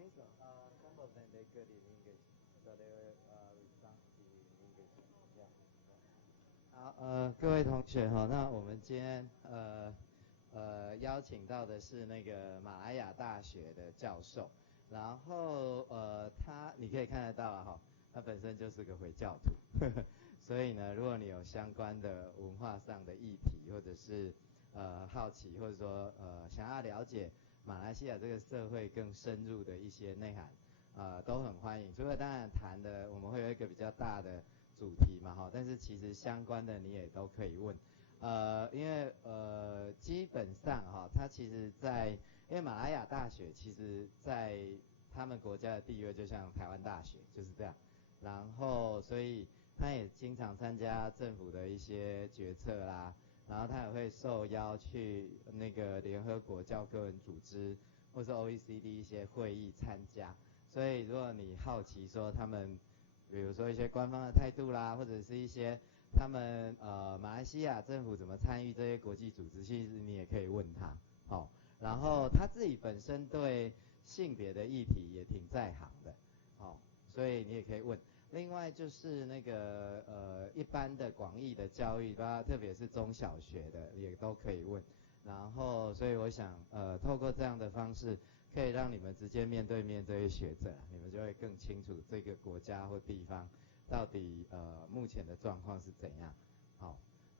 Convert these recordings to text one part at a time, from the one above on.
think so. Some of them they're good in English, so they will respond to you in English. Yeah. 好，各位同学哈，那我们今天邀请到的是那个马来亚大学的教授，然后你可以看得到啊哈，他本身就是个回教徒，所以呢，如果你有相关的文化上的议题，或者是好奇，或者说想要了解马来西亚这个社会更深入的一些内涵，都很欢迎。除了当然谈的，我们会有一个比较大的主题嘛哈，但是其实相关的你也都可以问。因为基本上哈，它其实因为马来亚大学其实在他们国家的地位就像台湾大学就是这样，然后所以他也经常参加政府的一些决策啦，然后他也会受邀去那个联合国教科文组织或是 OECD 一些会议参加，所以如果你好奇说他们比如说一些官方的态度啦，或者是一些他们马来西亚政府怎么参与这些国际组织，其实你也可以问他，好，然后他自己本身对性别的议题也挺在行的，好，所以你也可以问。另外就是那个一般的广义的教育，特别是中小学的也都可以问。然后所以我想透过这样的方式，可以让你们直接面对面这些学者，你们就会更清楚这个国家或地方到底目前的状况是怎样。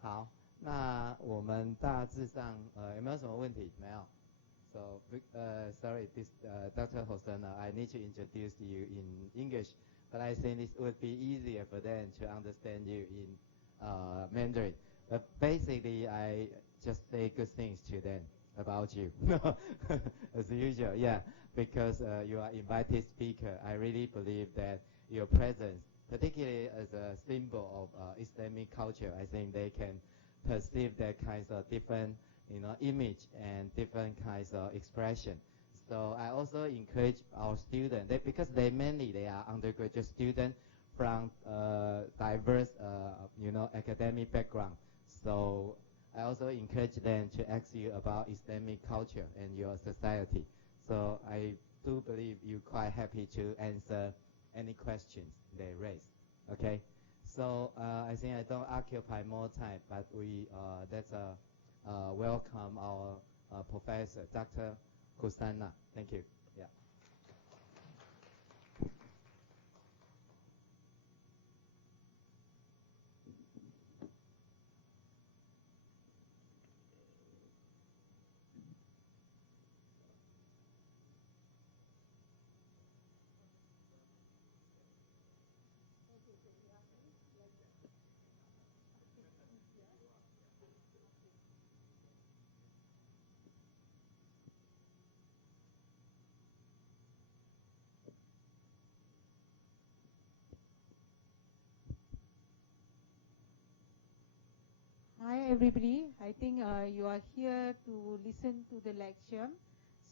好，那我们大致上有没有什么问题？没有。So, sorry, Dr. Hosanna, I need to introduce you in English, but I think it would be easier for them to understand you in Mandarin. But basically, I just say good things to them about you, as usual, yeah, because you are invited speaker. I really believe that your presence, particularly as a symbol of Islamic culture, I think they can perceive that kinds of different image and different kinds of expression. So I also encourage our students, because they are undergraduate students from diverse, academic background. So I also encourage them to ask you about Islamic culture and your society. So I do believe you're quite happy to answer any questions they raise. Okay. So I think I don't occupy more time, but let's welcome our professor, Dr. Kusana. Thank you. Yeah. Hi everybody, I think you are here to listen to the lecture.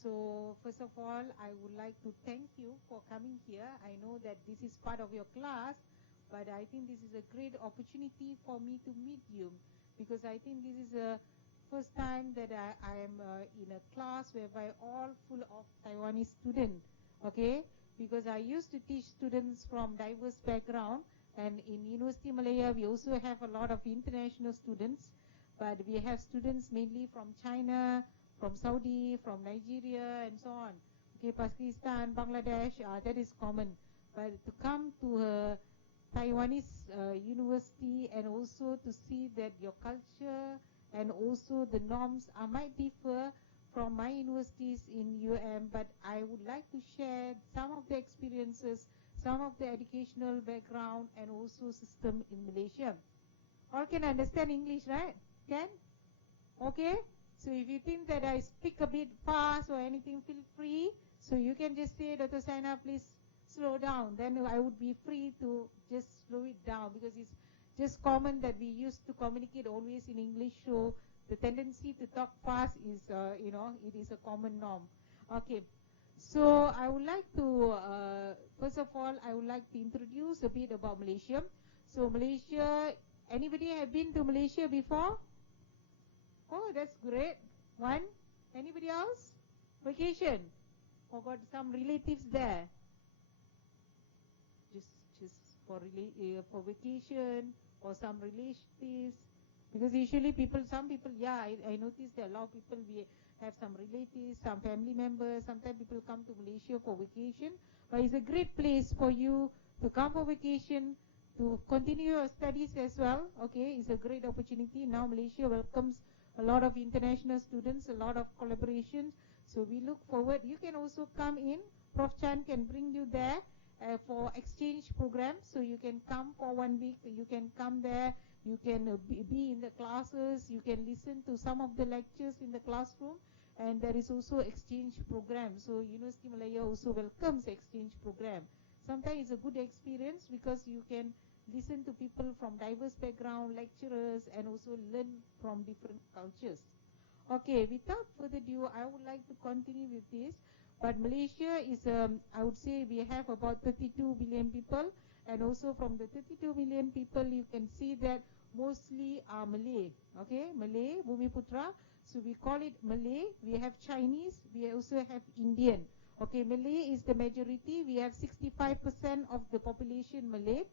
So first of all, I would like to thank you for coming here. I know that this is part of your class, but I think this is a great opportunity for me to meet you, because I think this is the first time that I am in a class whereby all full of Taiwanese students, okay? Because I used to teach students from diverse background, and in University Malaya, we also have a lot of international students, but we have students mainly from China, from Saudi, from Nigeria, and so on. Okay, Pakistan, Bangladesh, that is common. But to come to a Taiwanese university and also to see that your culture and also the norms might differ from my universities in but I would like to share some of the experiences, some of the educational background and also system in Malaysia. All can understand English, right? Can? Okay? So if you think that I speak a bit fast or anything, feel free. So you can just say, Dr. Saina, please slow down. Then I would be free to just slow it down, because it's just common that we used to communicate always in English. So the tendency to talk fast is, it is a common norm. Okay. So I would like to, first of all, I would like to introduce a bit about Malaysia. So Malaysia, anybody have been to Malaysia before? Oh, that's great. One. Anybody else? Vacation. or got some relatives there? Just for vacation, or some relatives? Because usually some people, yeah, I noticed that a lot of people, we have some relatives, some family members. Sometimes people come to Malaysia for vacation, but it's a great place for you to come for vacation, to continue your studies as well. Okay, it's a great opportunity. Now Malaysia welcomes a lot of international students, a lot of collaborations. So we look forward. You can also come in. Prof. Chan can bring you there for exchange program. So you can come for 1 week. You can come there. You can be in the classes. You can listen to some of the lectures in the classroom. And there is also exchange program. So University Malaya also welcomes exchange program. Sometimes it's a good experience because you can listen to people from diverse background, lecturers, and also learn from different cultures. Okay, without further ado, I would like to continue with this. But Malaysia is, I would say we have about 32 billion people. And also from the 32 million people, you can see that mostly are Malay. Okay, Malay, Bumiputra. So we call it Malay. We have Chinese. We also have Indian. Okay, Malay is the majority. We have 65% of the population Malay.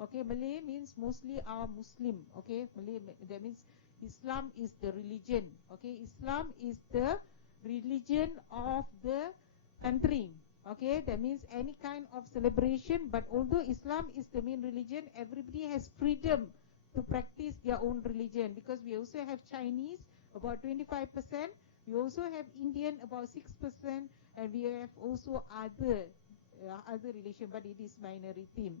Okay, Malay means mostly are Muslim. Okay, Malay, that means Islam is the religion. Okay, Islam is the religion of the country. Okay, that means any kind of celebration. But although Islam is the main religion, everybody has freedom to practice their own religion. Because we also have Chinese, about 25%. We also have Indian, about 6%. And we have also other religion, but it is minority.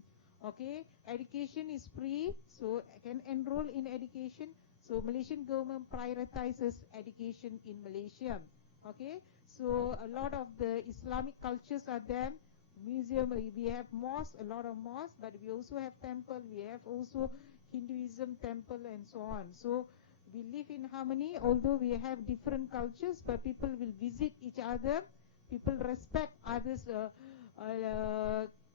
Okay, education is free, so can enroll in education. So Malaysian government prioritizes education in Malaysia. Okay, so a lot of the Islamic cultures are there. Museum, we have mosque, a lot of mosques, but we also have temple. We have also Hinduism temple and so on. So we live in harmony, although we have different cultures, but people will visit each other. People respect others'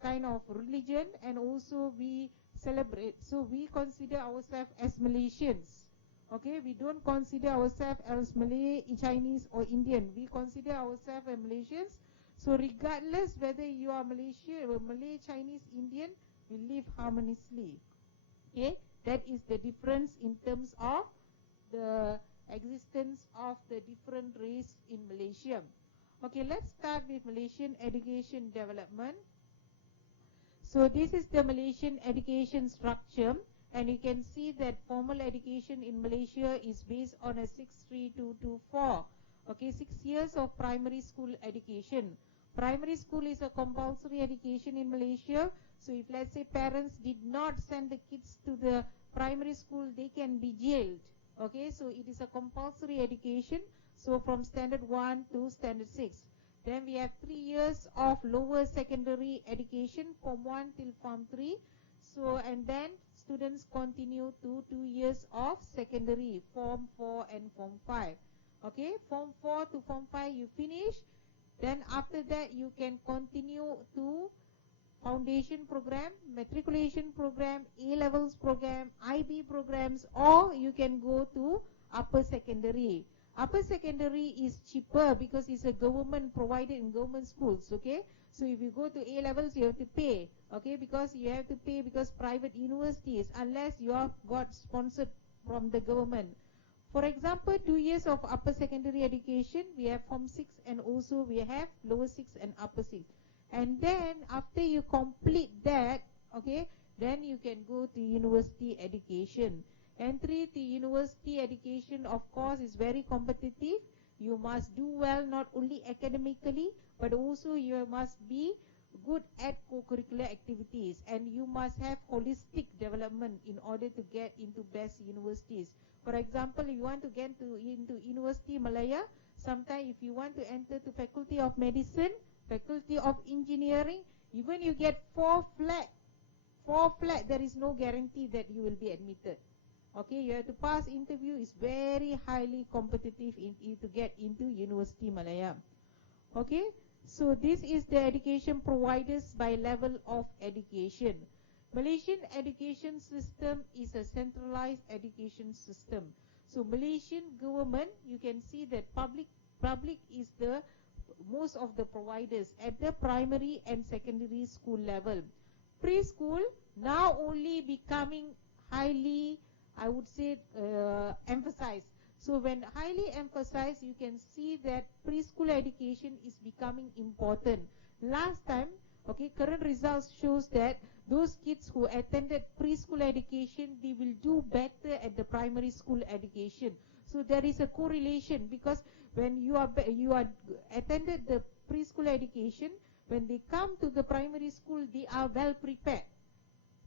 kind of religion, and also we celebrate. So we consider ourselves as Malaysians. Okay, we don't consider ourselves as Malay, Chinese or Indian. We consider ourselves as Malaysians. So regardless whether you are Malaysian or Malay, Chinese, Indian, we live harmoniously. Okay, that is the difference in terms of the existence of the different race in Malaysia. Okay, let's start with Malaysian education development. So this is the Malaysian education structure, and you can see that formal education in Malaysia is based on a 63224. Okay, 6 years of primary school education. Primary school is a compulsory education in Malaysia. So if let's say parents did not send the kids to the primary school, they can be jailed. Okay, so it is a compulsory education. So from standard 1 to standard 6. Then we have 3 years of lower secondary education, Form 1 till Form 3. So, and then students continue to 2 years of secondary, Form 4 and Form 5. Okay, Form 4 to Form 5 you finish. Then after that you can continue to foundation program, matriculation program, A-levels program, IB programs, or you can go to upper secondary. Upper secondary is cheaper because it's a government provided in government schools. Okay, so if you go to A-levels, you have to pay. Okay, because you have to pay because private universities, unless you have got sponsored from the government. For example, 2 years of upper secondary education, we have Form 6 and also we have lower 6 and upper 6. And then after you complete that, okay, then you can go to university education. Entry to university education, of course, is very competitive. You must do well not only academically, but also you must be good at co-curricular activities, and you must have holistic development in order to get into best universities. For example, if you want to get into University Malaya, sometimes if you want to enter to Faculty of Medicine, Faculty of Engineering, even you get 4 flat, there is no guarantee that you will be admitted. Okay, you have to pass interview. Is very highly competitive to get into University Malaya. Okay, so this is the education providers by level of education. Malaysian education system is a centralized education system. So Malaysian government, you can see that public is the most of the providers at the primary and secondary school level. Preschool now only becoming highly, I would say, emphasized. So when highly emphasized, you can see that preschool education is becoming important. Last time, okay, current results shows that those kids who attended preschool education, they will do better at the primary school education. So there is a correlation, because when you are attended the preschool education, when they come to the primary school, they are well prepared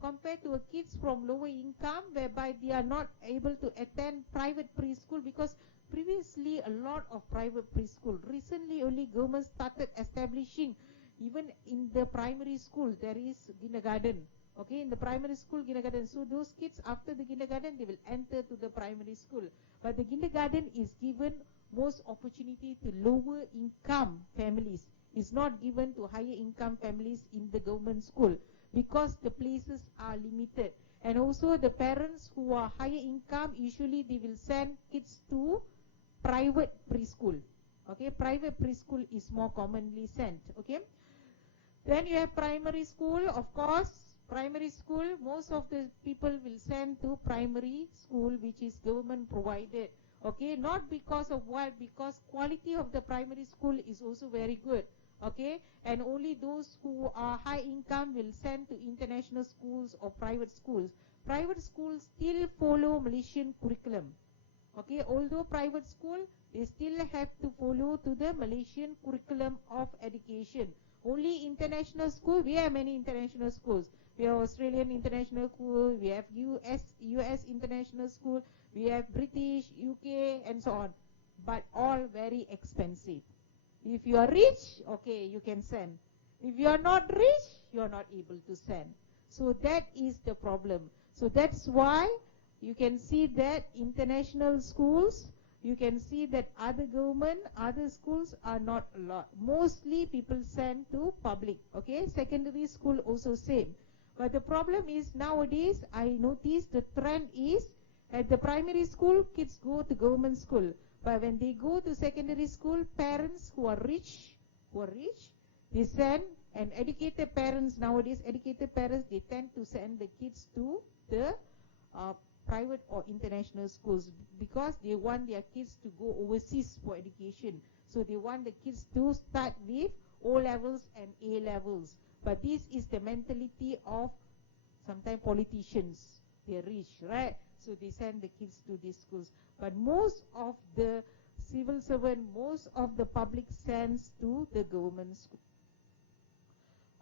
compared to kids from lower income, whereby they are not able to attend private preschool, because previously a lot of private preschool. Recently only government started establishing, even in the primary school there is kindergarten. Okay, in the primary school kindergarten. So those kids after the kindergarten, they will enter to the primary school. But the kindergarten is given most opportunity to lower income families. It's not given to higher income families in the government school, because the places are limited. And also the parents who are higher income, usually they will send kids to private preschool. Okay, private preschool is more commonly sent. Okay, then you have primary school. Of course, primary school, most of the people will send to primary school, which is government provided. Okay, not because of what, because quality of the primary school is also very good. Okay, and only those who are high income will send to international schools or private schools. Private schools still follow Malaysian curriculum. Okay, although private school, they still have to follow to the Malaysian curriculum of education. Only international school, we have many international schools. We have Australian international school, we have US international school, we have British, UK, and so on. But all very expensive. If you are rich, okay, you can send. If you are not rich, you are not able to send. So that is the problem. So that's why you can see that international schools, you can see that other government, other schools are not a lot. Mostly people send to public. Okay, secondary school also same. But the problem is nowadays, I notice the trend is at the primary school, kids go to government school. But when they go to secondary school, parents who are rich, they send, and educated parents nowadays, they tend to send the kids to the private or international schools, because they want their kids to go overseas for education. So they want the kids to start with O levels and A levels. But this is the mentality of sometimes politicians. They're rich, right? So they send the kids to these schools. But most of the civil servant, most of the public sends to the government school.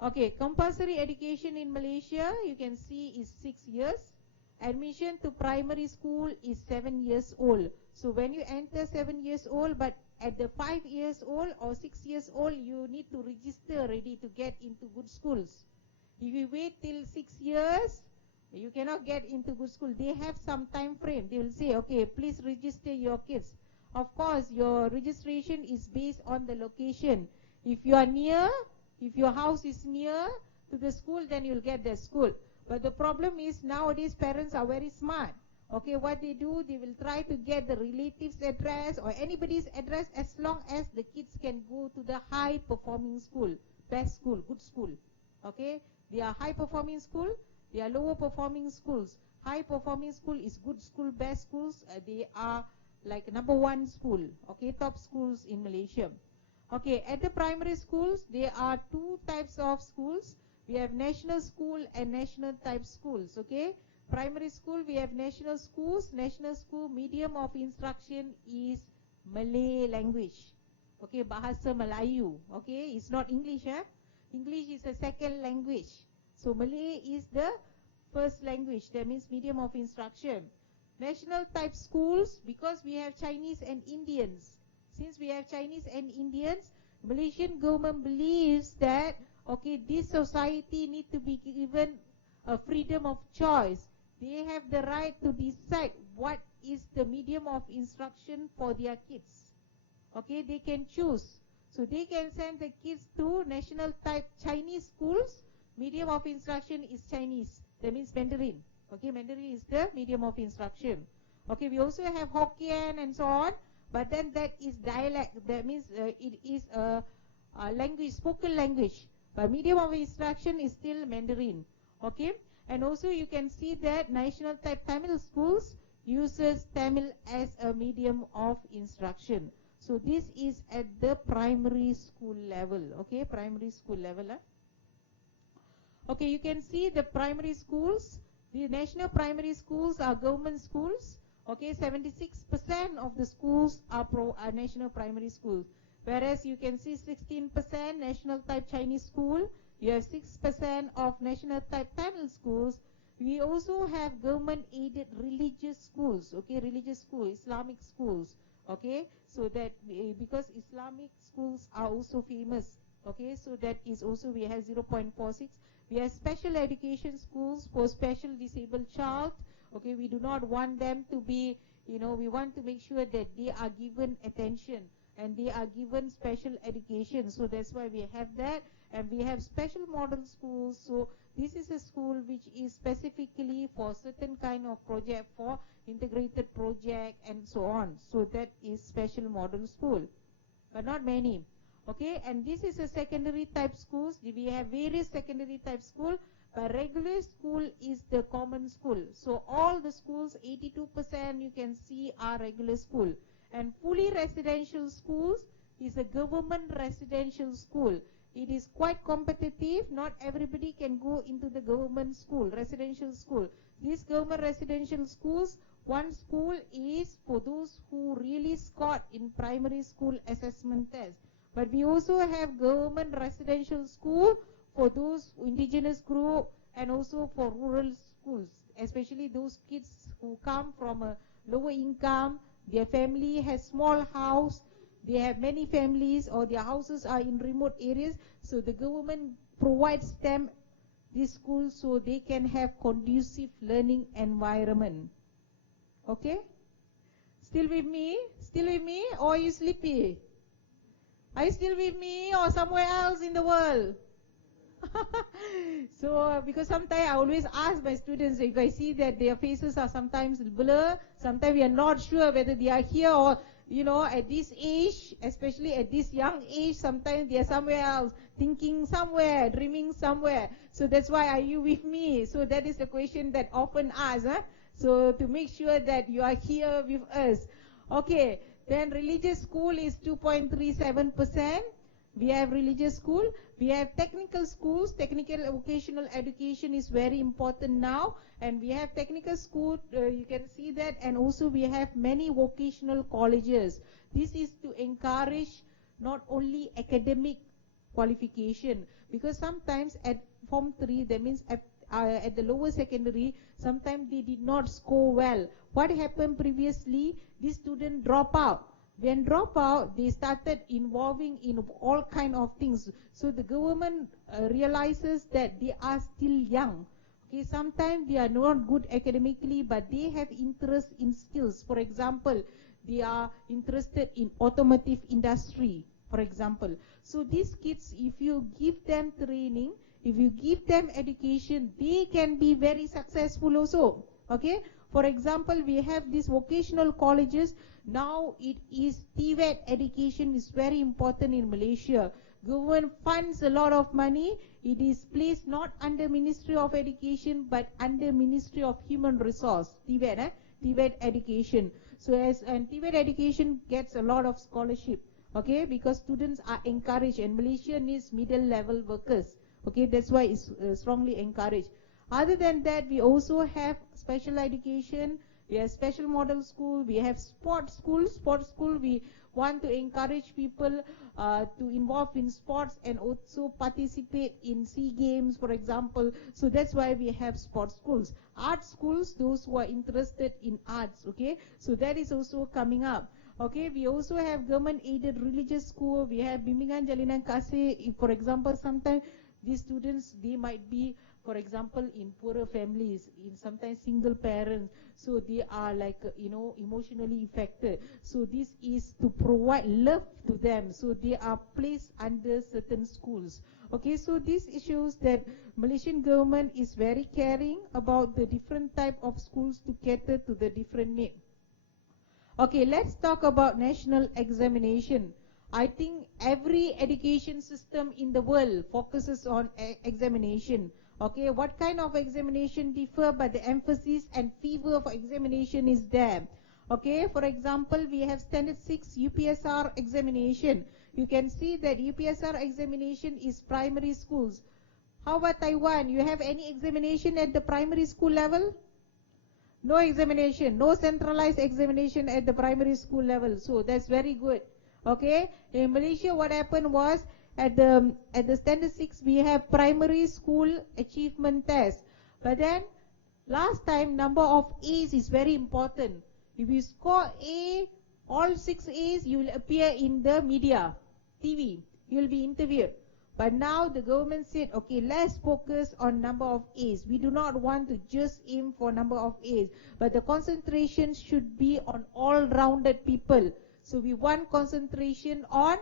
Okay, compulsory education in Malaysia, you can see, is 6 years. Admission to primary school is 7 years old. So when you enter 7 years old, but at the 5 years old or 6 years old, you need to register already to get into good schools. If you wait till 6 years, you cannot get into good school. They have some time frame. They will say, okay, please register your kids. Of course, your registration is based on the location. If you are near, if your house is near to the school, then you'll get the school. But the problem is nowadays parents are very smart. Okay, what they do, they will try to get the relative's address or anybody's address, as long as the kids can go to the high performing school, best school, good school. Okay, they are high performing school, they are lower performing schools. High performing school is good school, best schools. They are like #1 school. Okay, top schools in Malaysia. Okay, at the primary schools, there are 2 types of schools. We have national school and national type schools. Okay, primary school, we have national schools. National school medium of instruction is Malay language. Okay, Bahasa Melayu. Okay, it's not English. English is a second language. So Malay is the first language. That means medium of instruction. National type schools, because we have Chinese and Indians. Since we have Chinese and Indians, Malaysian government believes that, okay, this society need to be given a freedom of choice. They have the right to decide what is the medium of instruction for their kids. Okay, they can choose. So they can send the kids to national type Chinese schools. Medium of instruction is Chinese. That means Mandarin. Okay, Mandarin is the medium of instruction. Okay, we also have Hokkien and so on. But then that is dialect. That means it is a language, spoken language, but medium of instruction is still Mandarin. Okay, and also you can see that national type Tamil schools uses Tamil as a medium of instruction. So this is at the primary school level. Okay, primary school level. Okay, you can see the primary schools. The national primary schools are government schools. Okay, 76% of the schools are national primary schools. Whereas you can see 16% national type Chinese school. You have 6% of national type Tamil schools. We also have government aided religious schools. Okay, religious schools, Islamic schools. Okay, so that because Islamic schools are also famous. Okay, so that is also we have 0.46. We have special education schools for special disabled child. Okay, we do not want them to be, we want to make sure that they are given attention and they are given special education. So that's why we have that. And we have special model schools. So this is a school which is specifically for certain kind of project, for integrated project and so on. So that is special model school, but not many. Okay, and this is a secondary type schools. We have various secondary type school, but regular school is the common school. So all the schools, 82% you can see are regular school. And fully residential schools is a government residential school. It is quite competitive. Not everybody can go into the government school, residential school. These government residential schools, one school is for those who really scored in primary school assessment test. But we also have government residential school for those indigenous group and also for rural schools, especially those kids who come from a lower income, their family has small house, they have many families or their houses are in remote areas. So the government provides them these schools so they can have conducive learning environment. Okay? Still with me? Still with me or are you sleepy? Are you still with me or somewhere else in the world? So because sometimes I always ask my students, if I see that their faces are sometimes blur, sometimes we are not sure whether they are here or, at this age, especially at this young age, sometimes they are somewhere else, thinking somewhere, dreaming somewhere. So that's why, are you with me? So that is the question that often asked. So to make sure that you are here with us. Okay. Then religious school is 2.37%. We have religious school. We have technical schools. Technical vocational education is very important now. And we have technical school, you can see that. And also we have many vocational colleges. This is to encourage not only academic qualification. Because sometimes at Form 3, that means at the lower secondary, sometimes they did not score well. What happened previously? These students drop out. When drop out, they started involving in all kind of things. So the government realizes that they are still young. Okay, sometimes they are not good academically, but they have interest in skills. For example, they are interested in automotive industry, for example. So these kids, if you give them training, if you give them education, they can be very successful also. Okay. For example, we have these vocational colleges. Now it is TVET education is very important in Malaysia. Government funds a lot of money. It is placed not under Ministry of Education but under Ministry of Human Resource. TVET, TVET education. So and TVET education gets a lot of scholarship. Okay, because students are encouraged and Malaysia needs middle level workers. Okay, that's why it's strongly encouraged. Other than that, we also have special education, we have special model school, we have sports school. Sports school, we want to encourage people to involve in sports and also participate in SEA Games, for example. So that's why we have sports schools. Art schools, those who are interested in arts, okay. So that is also coming up. Okay, we also have government-aided religious school. We have Bimbingan Jalinan Kasih. For example, sometimes these students, they might be, for example, in poorer families, in sometimes single parents, so they are like, emotionally affected. So this is to provide love to them. So they are placed under certain schools. Okay, so this shows that Malaysian government is very caring about the different type of schools to cater to the different needs. Okay, let's talk about national examination. I think every education system in the world focuses on examination. Okay, what kind of examination differ, but the emphasis and fever for examination is there. Okay, for example, we have standard 6 UPSR examination. You can see that UPSR examination is primary schools. How about Taiwan? You have any examination at the primary school level? No examination, no centralized examination at the primary school level. So that's very good. Okay, in Malaysia, what happened was at the standard 6 we have primary school achievement test. But then last time number of A's is very important. If you score A, all 6 A's, you will appear in the media, TV. You will be interviewed. But now the government said, okay, let's focus on number of A's. We do not want to just aim for number of A's, but the concentration should be on all-rounded people. So we want concentration on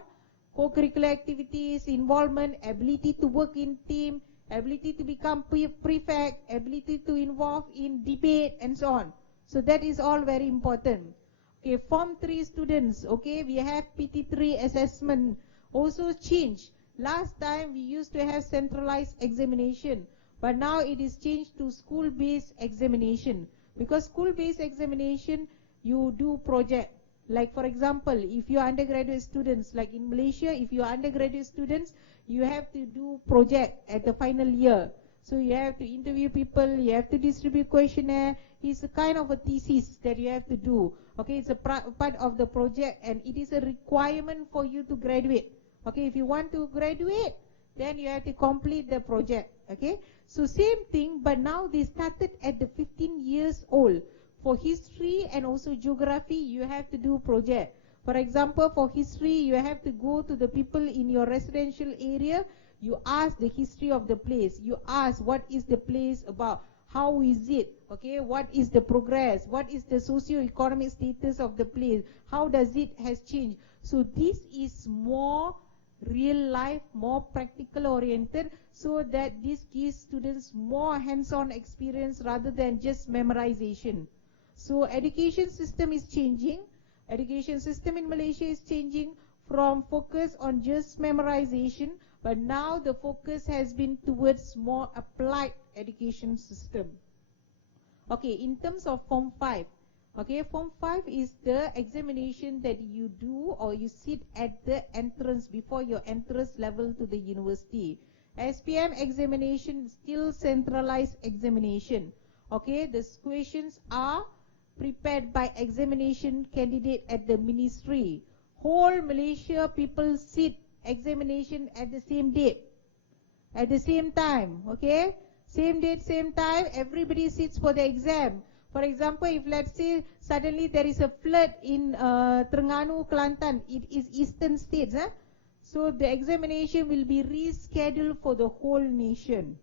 co-curricular activities, involvement, ability to work in team, ability to become prefect, ability to involve in debate, and so on. So that is all very important. Okay, Form 3 students, okay, we have PT3 assessment also changed. Last time we used to have centralized examination, but now it is changed to school-based examination. Because school-based examination, you do project. Like for example, if you are undergraduate students, like in Malaysia, if you are undergraduate students, you have to do project at the final year. So you have to interview people, you have to distribute questionnaire. It's a kind of a thesis that you have to do. Okay, it's a part of the project, and it is a requirement for you to graduate. Okay, if you want to graduate, then you have to complete the project. Okay, so same thing, but now they started at the 15 years old. For history and also geography, you have to do project. For example, for history, you have to go to the people in your residential area. You ask the history of the place. You ask what is the place about, how is it, okay, what is the progress, what is the socio-economic status of the place, how does it has changed. So this is more real life, more practical oriented, so that this gives students more hands-on experience rather than just memorization. So education system is changing. Education system in Malaysia is changing from focus on just memorization, but now the focus has been towards more applied education system. Okay, in terms of Form 5, okay, Form 5 is the examination that you do or you sit at the entrance before your entrance level to the university. SPM examination still centralized examination. Okay, the questions are prepared by examination candidate at the ministry. Whole Malaysia people sit examination at the same date, at the same time. Okay, same date, same time, everybody sits for the exam. For example, if let's say suddenly there is a flood in Terengganu, Kelantan, it is eastern states, so the examination will be rescheduled for the whole nation.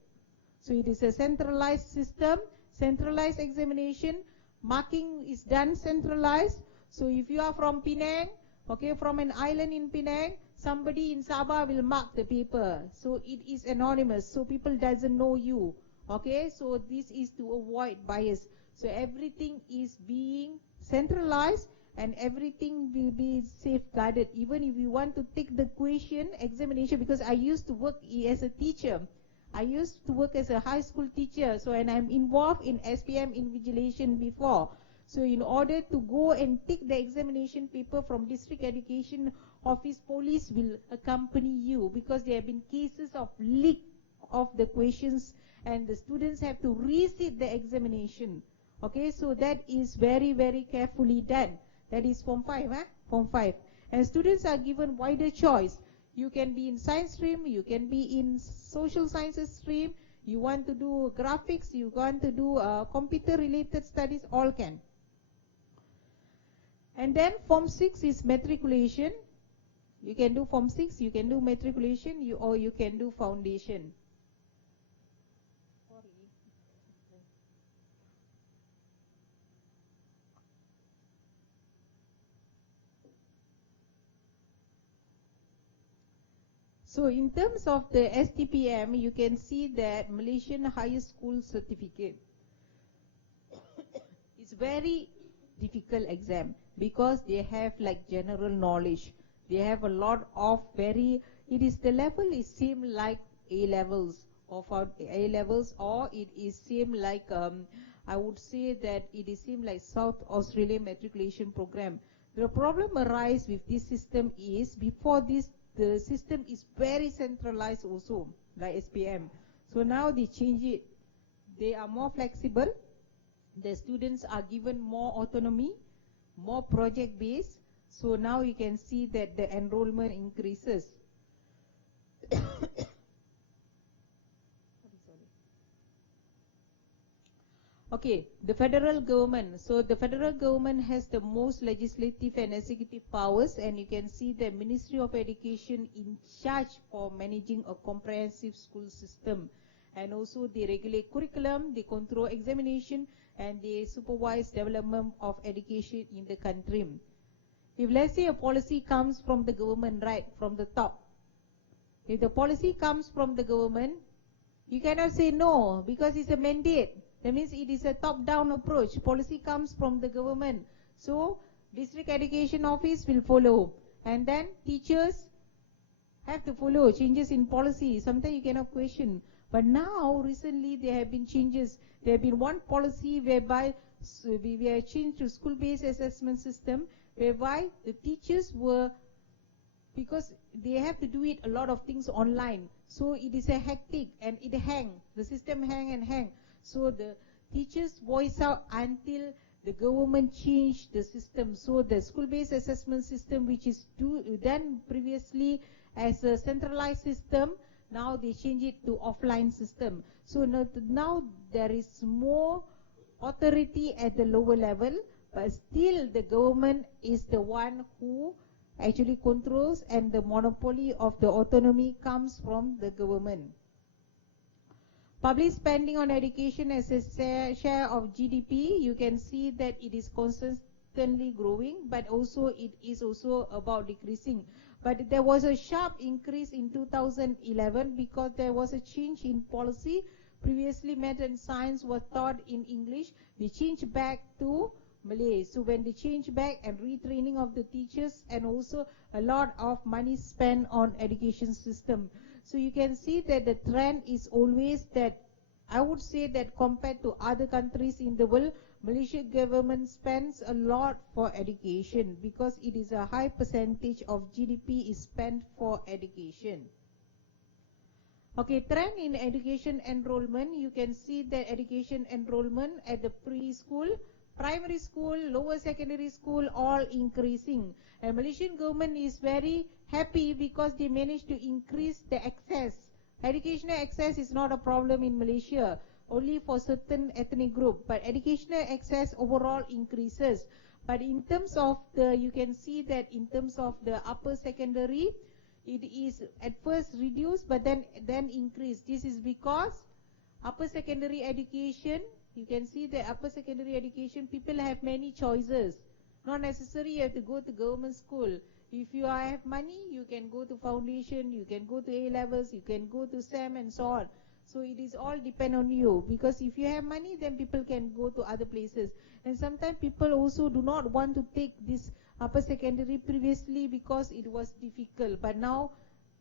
So it is a centralized system, centralized examination. Marking is done centralized. So if you are from Penang, okay, from an island in Penang, somebody in Sabah will mark the paper. So it is anonymous, so people doesn't know you. Okay, so this is to avoid bias. So everything is being centralized and everything will be safeguarded. Even if you want to take the question examination, because I used to work as a teacher. I used to work as a high school teacher, so and I'm involved in SPM invigilation before. So in order to go and take the examination paper from district education office, police will accompany you, because there have been cases of leak of the questions and the students have to resit the examination. Okay, so that is very, very carefully done. That is Form 5, Form 5. And students are given wider choice. You can be in science stream, you can be in social sciences stream, you want to do graphics, you want to do computer related studies, all can. And then Form 6 is matriculation. You can do Form 6, you can do matriculation, or you can do foundation. So in terms of the STPM, you can see that Malaysian Higher School Certificate is very difficult exam, because they have like general knowledge. They have a lot of it is the level is same like A levels or A levels, or it is same like I would say that it is same like South Australia matriculation program. The problem arise with this system is before this the system is very centralized also like SPM. So now they change it. They are more flexible. The students are given more autonomy, more project based. So now you can see that the enrollment increases. Okay, the federal government. So the federal government has the most legislative and executive powers, and you can see the Ministry of Education in charge for managing a comprehensive school system. And also they regulate curriculum, they control examination, and they supervise development of education in the country. If let's say a policy comes from the government, right, from the top. If the policy comes from the government, you cannot say no because it's a mandate. That means it is a top-down approach. Policy comes from the government. So district education office will follow. And then teachers have to follow changes in policy. Sometimes you cannot question. But now, recently, there have been changes. There have been one policy whereby we have changed to school-based assessment system, whereby the teachers were, because they have to do it a lot of things online. So it is a hectic and it hang. The system hang and hang. So the teachers voice out until the government changed the system. So the school-based assessment system, which is done previously as a centralized system, now they change it to offline system. So now there is more authority at the lower level, but still the government is the one who actually controls, and the monopoly of the autonomy comes from the government. Public spending on education as a share of GDP, you can see that it is constantly growing, but also it is also about decreasing. But there was a sharp increase in 2011 because there was a change in policy. Previously, math and science were taught in English. They changed back to Malay. So when they change back and retraining of the teachers, and also a lot of money spent on education system. So you can see that the trend is always that, I would say that compared to other countries in the world, Malaysia government spends a lot for education because it is a high percentage of GDP is spent for education. Okay, trend in education enrollment, you can see that education enrollment at the preschool, primary school, lower secondary school, all increasing. And Malaysian government is very happy because they managed to increase the access. Educational access is not a problem in Malaysia, only for certain ethnic group. But educational access overall increases. But in terms of you can see that in terms of the upper secondary, it is at first reduced, but then increased. This is because upper secondary education, you can see the upper secondary education, people have many choices. Not necessary you have to go to government school. If you have money, you can go to foundation, you can go to A levels, you can go to SEM and so on. So it is all depend on you, because if you have money, then people can go to other places. And sometimes people also do not want to take this upper secondary previously because it was difficult, but now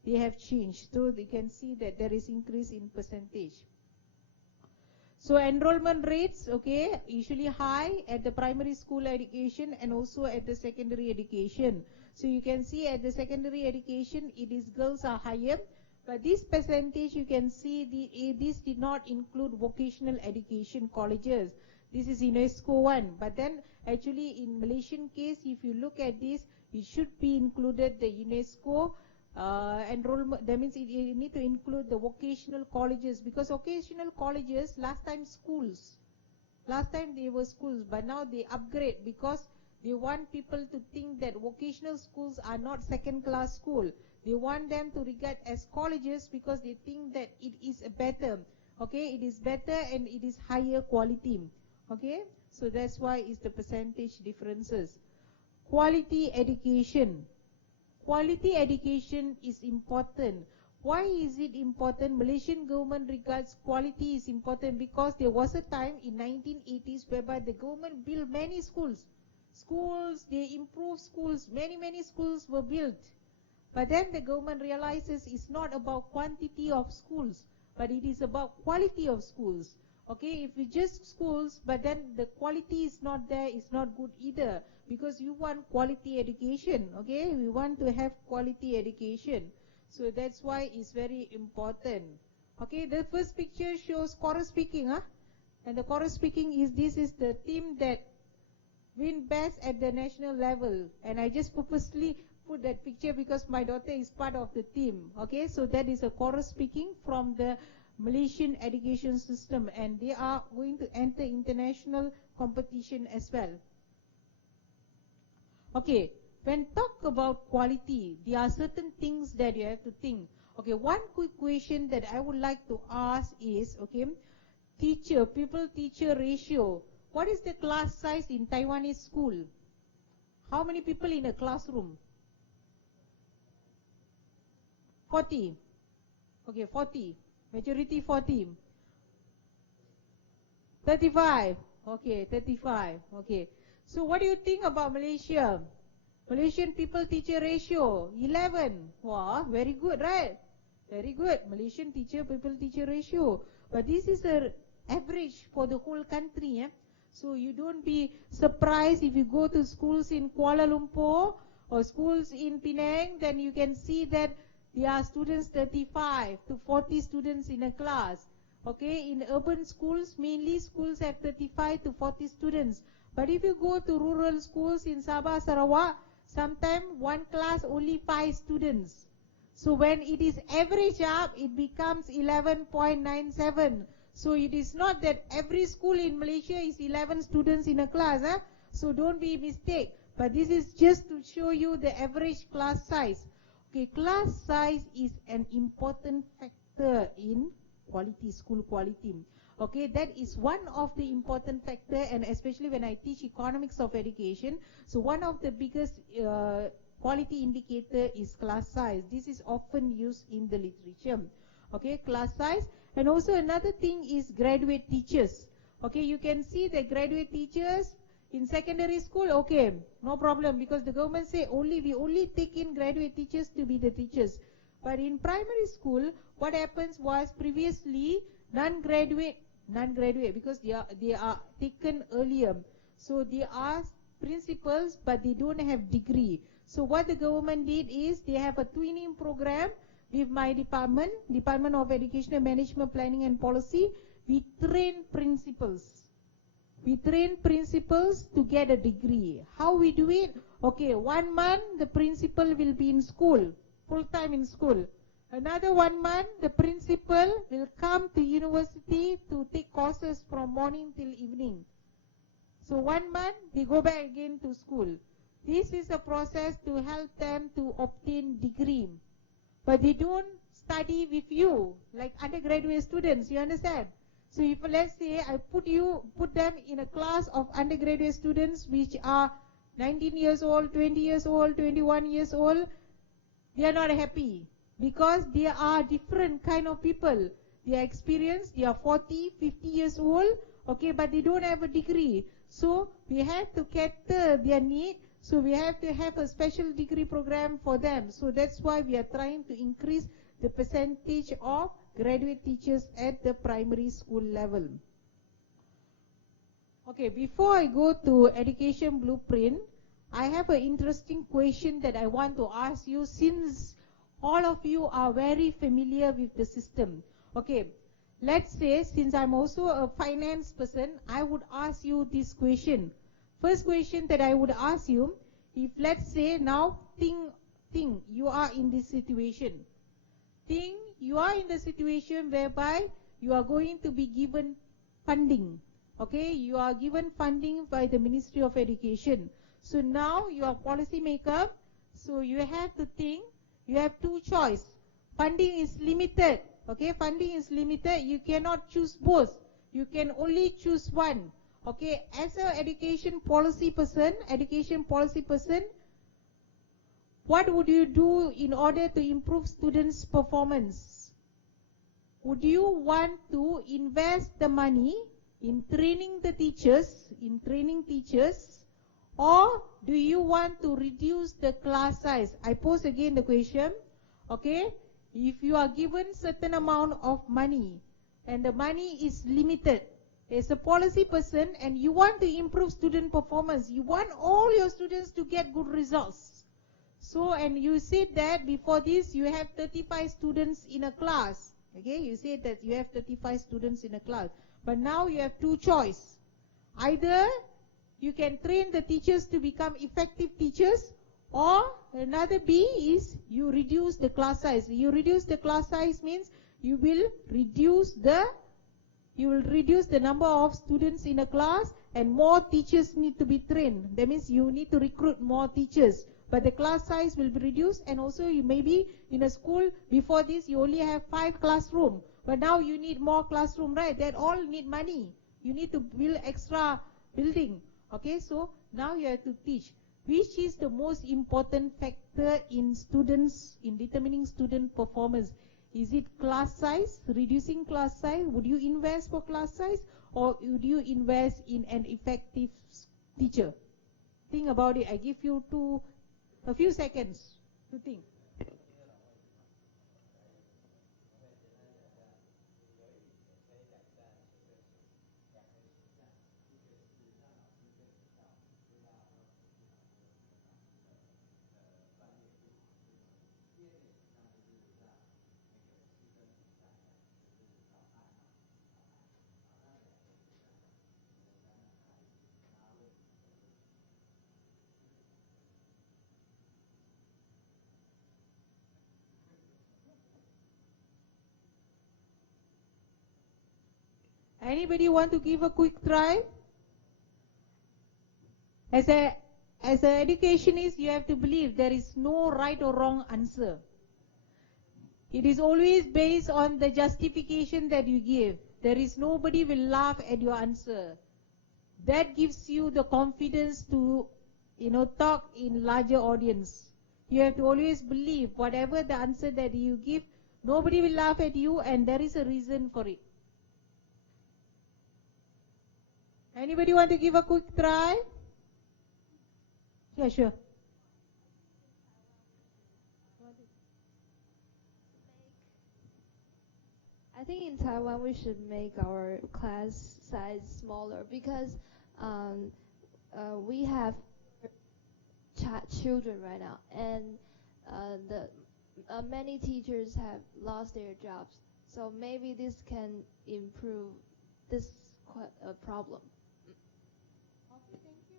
they have changed. So they can see that there is increase in percentage. So enrollment rates, okay, usually high at the primary school education and also at the secondary education. So you can see at the secondary education, it is girls are higher, but this percentage you can see this did not include vocational education colleges. This is UNESCO one, but then actually in Malaysian case, if you look at this, it should be included the UNESCO enrollment. That means you need to include the vocational colleges, because vocational colleges last time they were schools, but now they upgrade because they want people to think that vocational schools are not second-class school. They want them to regard as colleges because they think that it is better. Okay, it is better and it is higher quality. Okay, so that's why it's the percentage differences. Quality education. Quality education is important. Why is it important? Malaysian government regards quality is important because there was a time in 1980s whereby the government built many schools. schools, they improved schools, many schools were built. But then the government realizes it's not about quantity of schools, but it is about quality of schools. Okay, if we just schools, but then the quality is not there, it's not good either, because you want quality education. Okay, we want to have quality education. So that's why it's very important. Okay, the first picture shows chorus speaking, and the chorus speaking is, this is the team that win best at the national level. And I just purposely put that picture because my daughter is part of the team. Okay, so that is a chorus speaking from the Malaysian education system, and they are going to enter international competition as well. Okay, when talk about quality, there are certain things that you have to think. Okay, one quick question that I would like to ask is, okay, pupil-teacher ratio. What is the class size in Taiwanese school? How many people in a classroom? 40. Okay, 40. Majority 40. 35. Okay, 35. Okay. So what do you think about Malaysia? Malaysian people-teacher ratio 11. Wow, very good, right? Very good. Malaysian people-teacher ratio. But this is an average for the whole country. So you don't be surprised if you go to schools in Kuala Lumpur or schools in Penang, then you can see that there are students 35 to 40 students in a class. Okay, in urban schools, mainly schools have 35 to 40 students. But if you go to rural schools in Sabah, Sarawak, sometimes one class only 5 students. So when it is average up, it becomes 11.97. So it is not that every school in Malaysia is 11 students in a class. So don't be mistake. But this is just to show you the average class size. Okay, class size is an important factor in quality, school quality. Okay, that is one of the important factor, and especially when I teach economics of education. So one of the biggest quality indicator is class size. This is often used in the literature. Okay, class size. And also another thing is graduate teachers. Okay, you can see the graduate teachers in secondary school, okay, no problem, because the government say we only take in graduate teachers to be the teachers. But in primary school, what happens was previously non-graduate, because they are taken earlier. So they are principals, but they don't have degree. So what the government did is they have a twinning program with my Department of Educational Management, Planning and Policy. We train principals. We train principals to get a degree. How we do it? Okay, 1 month the principal will be in school, full time in school. Another 1 month the principal will come to university to take courses from morning till evening. So 1 month they go back again to school. This is a process to help them to obtain degree. But they don't study with you like undergraduate students, you understand? So if let's say I put them in a class of undergraduate students which are 19 years old, 20 years old, 21 years old, they are not happy because they are different kind of people. They are experienced, they are 40, 50 years old, okay, but they don't have a degree. So we have to cater their need. So we have to have a special degree program for them. So that's why we are trying to increase the percentage of graduate teachers at the primary school level. Okay, before I go to education blueprint, I have an interesting question that I want to ask you, since all of you are very familiar with the system. Okay, let's say since I'm also a finance person, I would ask you this question. First question that I would ask you, if let's say now think you are in this situation. Think you are in the situation whereby you are going to be given funding. Okay, you are given funding by the Ministry of Education. So now you are policy maker. So you have to think, you have two choices. Funding is limited. Okay, funding is limited. You cannot choose both. You can only choose one. Okay, as an education policy person, what would you do in order to improve students' performance? Would you want to invest the money in training the teachers, Or do you want to reduce the class size? I pose again the question. Okay, if you are given certain amount of money and the money is limited, as a policy person and you want to improve student performance, you want all your students to get good results. So, and you said that before this you have 35 students in a class. Okay, you said that you have 35 students in a class. But now you have two choices. Either you can train the teachers to become effective teachers, or another B is you reduce the class size. You reduce the class size means you will reduce the number of students in a class and more teachers need to be trained. That means you need to recruit more teachers. But the class size will be reduced, and also you maybe in a school before this you only have 5 classrooms. But now you need more classroom, right? That all need money. You need to build extra building. Okay, so now you have to teach. Which is the most important factor in determining student performance? Is it class size, reducing class size? Would you invest for class size, or would you invest in an effective teacher? Think about it. I give you a few seconds to think. Anybody want to give a quick try? As an educationist, you have to believe there is no right or wrong answer. It is always based on the justification that you give. There is nobody will laugh at your answer. That gives you the confidence to, talk in larger audience. You have to always believe whatever the answer that you give, nobody will laugh at you, and there is a reason for it. Anybody want to give a quick try? Yeah, sure. I think in Taiwan we should make our class size smaller because we have children right now, and many teachers have lost their jobs. So maybe this can improve this problem. Okay, thank you.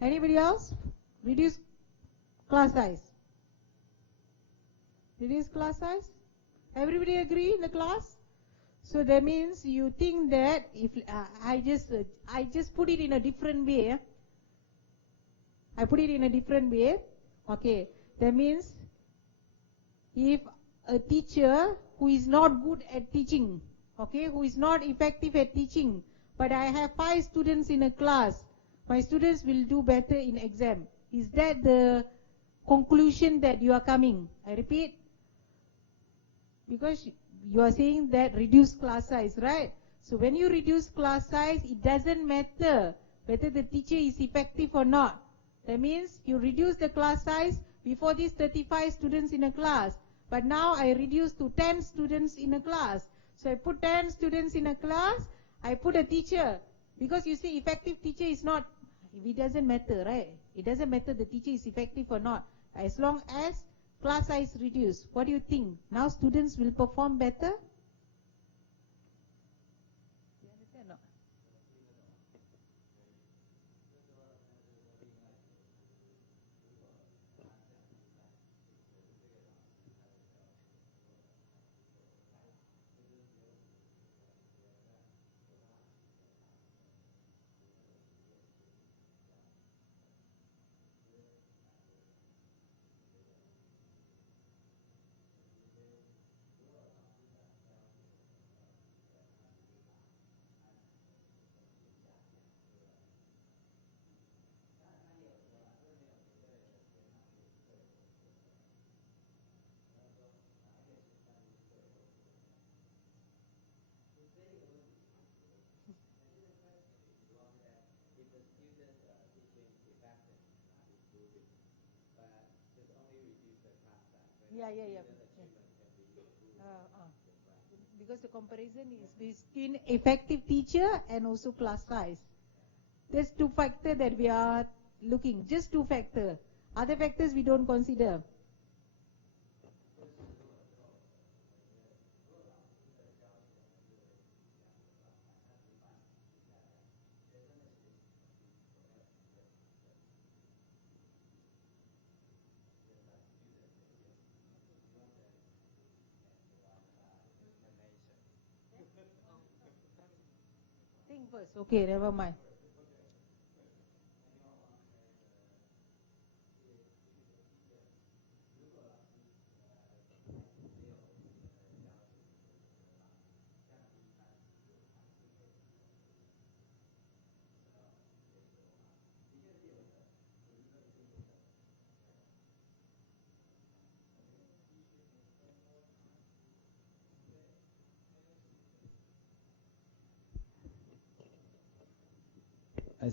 Anybody else? Reduce class size. Reduce class size. Everybody agree in the class? So that means you think that if I just put it in a different way. I put it in a different way. Okay. That means if a teacher who is not good at teaching, okay, who is not effective at teaching, but I have 5 students in a class, my students will do better in exam. Is that the conclusion that you are coming? I repeat, because you are saying that reduce class size, right? So when you reduce class size, it doesn't matter whether the teacher is effective or not. That means you reduce the class size. Before this 35 students in a class, but now I reduce to 10 students in a class. So I put 10 students in a class, I put a teacher, because you see effective teacher is not, it doesn't matter, right? It doesn't matter the teacher is effective or not, as long as class size reduced. What do you think? Now students will perform better? You understand or not? Yeah. Because the comparison is between effective teacher and also class size. There's two factors that we are looking, just two factors. Other factors we don't consider. Think first. Okay, never mind. I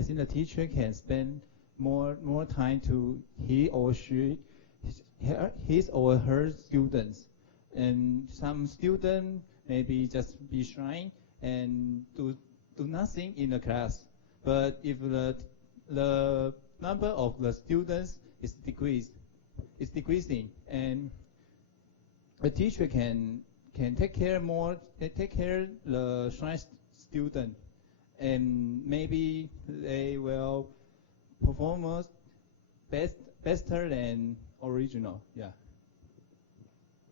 think the teacher can spend more time to he or she his or her students, and some student maybe just be shy and do nothing in the class. But if the number of the students is decreasing, and a teacher can take care the shy student, and maybe they will perform better than original. Yeah.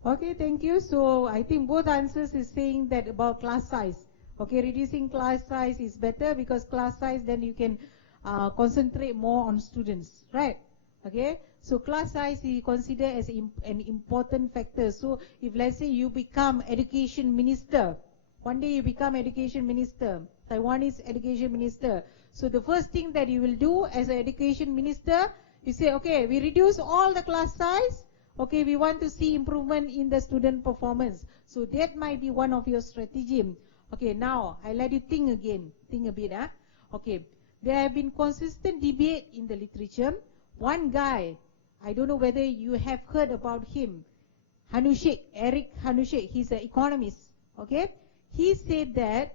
Okay, thank you. So I think both answers is saying that about class size. Okay, reducing class size is better because class size then you can concentrate more on students, right? Okay, so class size is considered as an important factor. So if let's say you become education minister, one day you become education minister, Taiwanese education minister. So the first thing that you will do as an education minister, you say, okay, we reduce all the class size. Okay, we want to see improvement in the student performance. So that might be one of your stratagem. Okay, now I let you think again. Think a bit. Okay, there have been consistent debate in the literature. One guy, I don't know whether you have heard about him, Hanushek, Eric Hanushek. He's an economist. Okay, he said that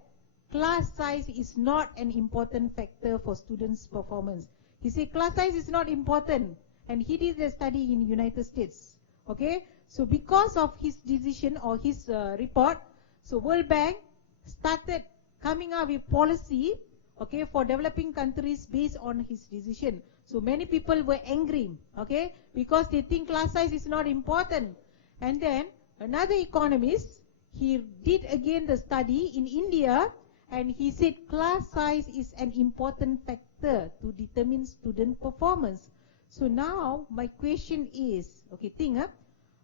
class size is not an important factor for students' performance. He said class size is not important, and he did a study in United States. Okay, so because of his decision or his report, so World Bank started coming up with policy, okay, for developing countries based on his decision. So many people were angry, okay, because they think class size is not important. And then another economist, he did again the study in India, and he said class size is an important factor to determine student performance. So now my question is, okay, think,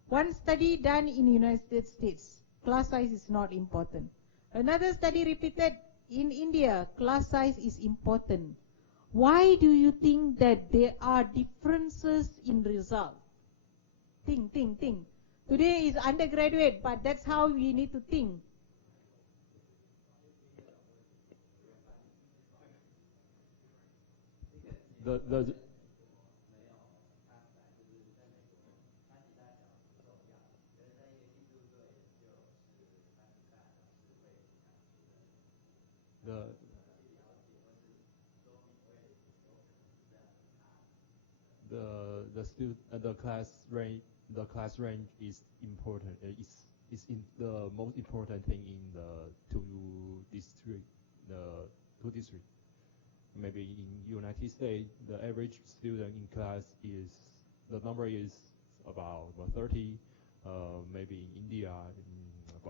one study done in the United States, class size is not important. Another study repeated in India, class size is important. Why do you think that there are differences in result? Think. Today is undergraduate, but that's how we need to think. The class range is important. It's the most important thing in the two district. Maybe in United States, the average student in class the number is about 30. Maybe in India,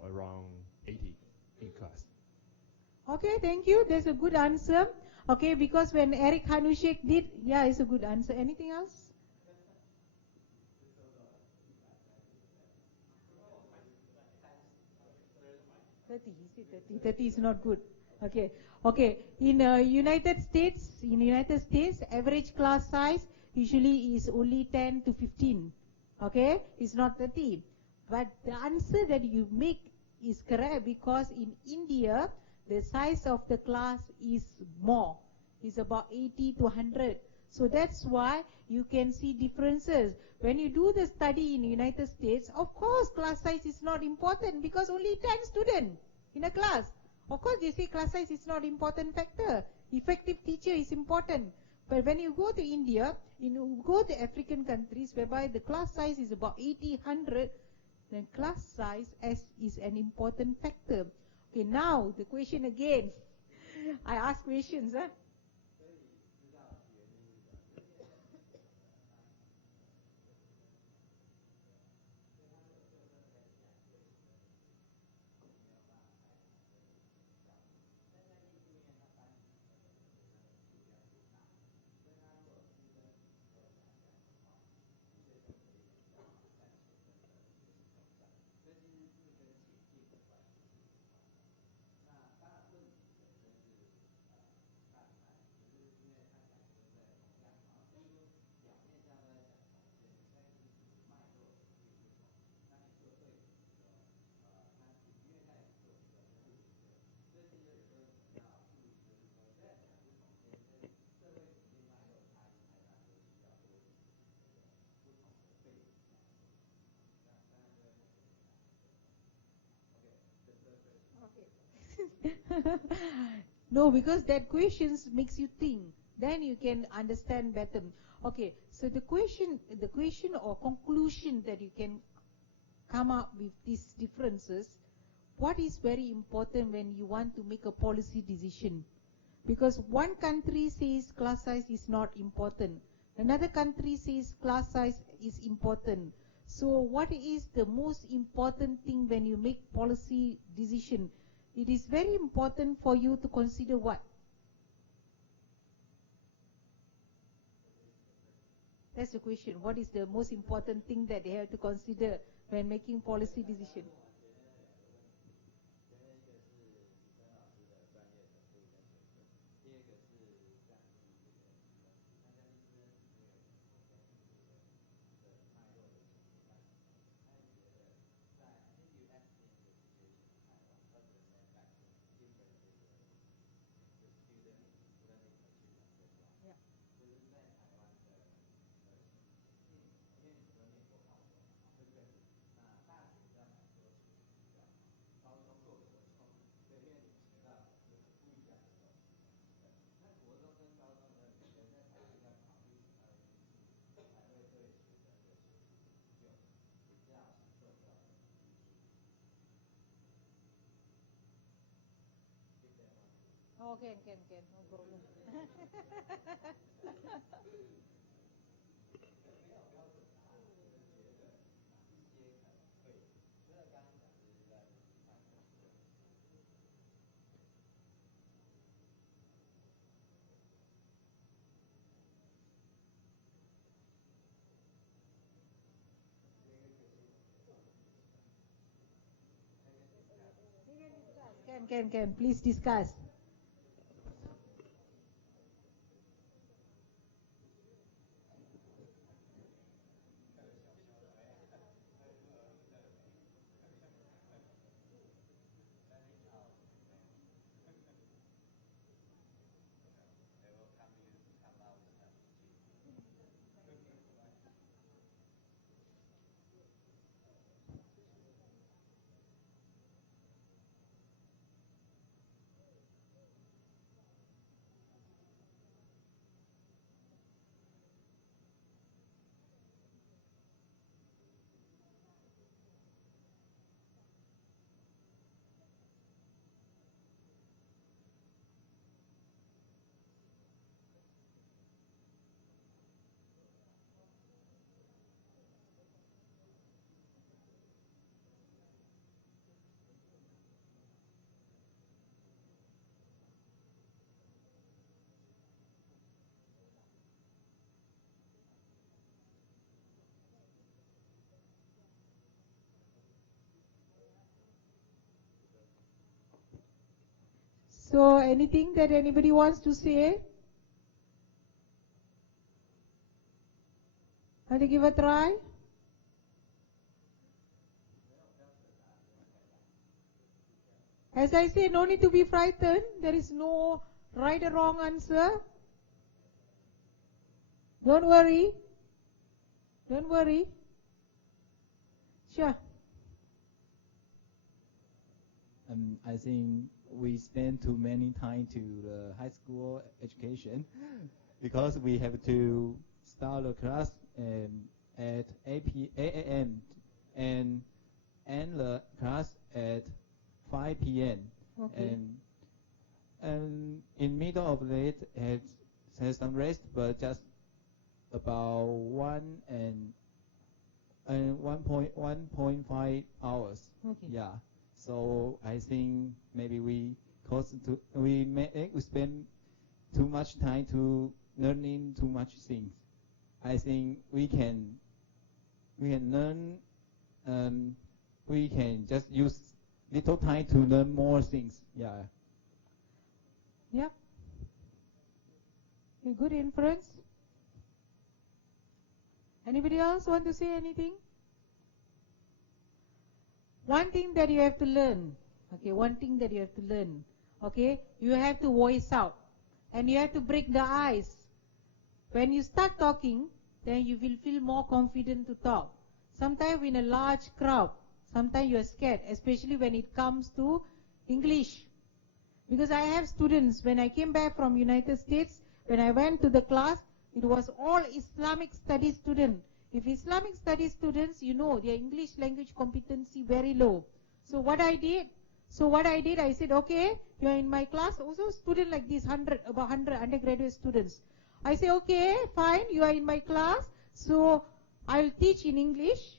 around 80 in class. Okay, thank you. That's a good answer. Okay, because when Eric Hanushek did, yeah, it's a good answer. Anything else? He said 30. 30 is not good. Okay. In United States, average class size usually is only 10 to 15. Okay, it's not 30. But the answer that you make is correct because in India, the size of the class is more. It's about 80 to 100. So that's why you can see differences. When you do the study in United States, of course class size is not important because only 10 students in a class. Of course they say class size is not important factor. Effective teacher is important. But when you go to India, you go to African countries whereby the class size is about 80, 100, then class size is an important factor. Okay, now the question again. I ask questions, huh? No, because that questions makes you think. Then you can understand better. Okay, so the question or conclusion that you can come up with these differences, what is very important when you want to make a policy decision? Because one country says class size is not important. Another country says class size is important. So what is the most important thing when you make policy decision? It is very important for you to consider what? That's the question. What is the most important thing that they have to consider when making policy decision? Oh, can, no problem. Can. Please discuss. So anything that anybody wants to say? Want to give a try? As I say, no need to be frightened. There is no right or wrong answer. Don't worry. Don't worry. Sure. I think we spend too many time to the high school education because we have to start the class at 8 a.m. and end the class at 5 p.m. Okay. And in middle of it has some rest, but just about 1.5 hours. Okay. Yeah. So I think maybe we spend too much time to learning too much things. I think we can learn. We can just use little time to learn more things. Yeah. Yep. Okay, good inference. Anybody else want to say anything? One thing that you have to learn. Okay, one thing that you have to learn. Okay, you have to voice out. And you have to break the ice. When you start talking, then you will feel more confident to talk. Sometimes in a large crowd, sometimes you are scared, especially when it comes to English. Because I have students, when I came back from United States, when I went to the class, it was all Islamic studies students. If Islamic studies students, you know, their English language competency very low. So what I did, I said, okay, you are in my class, also student like this, about 100 undergraduate students. I say, okay, fine, you are in my class, so I'll teach in English.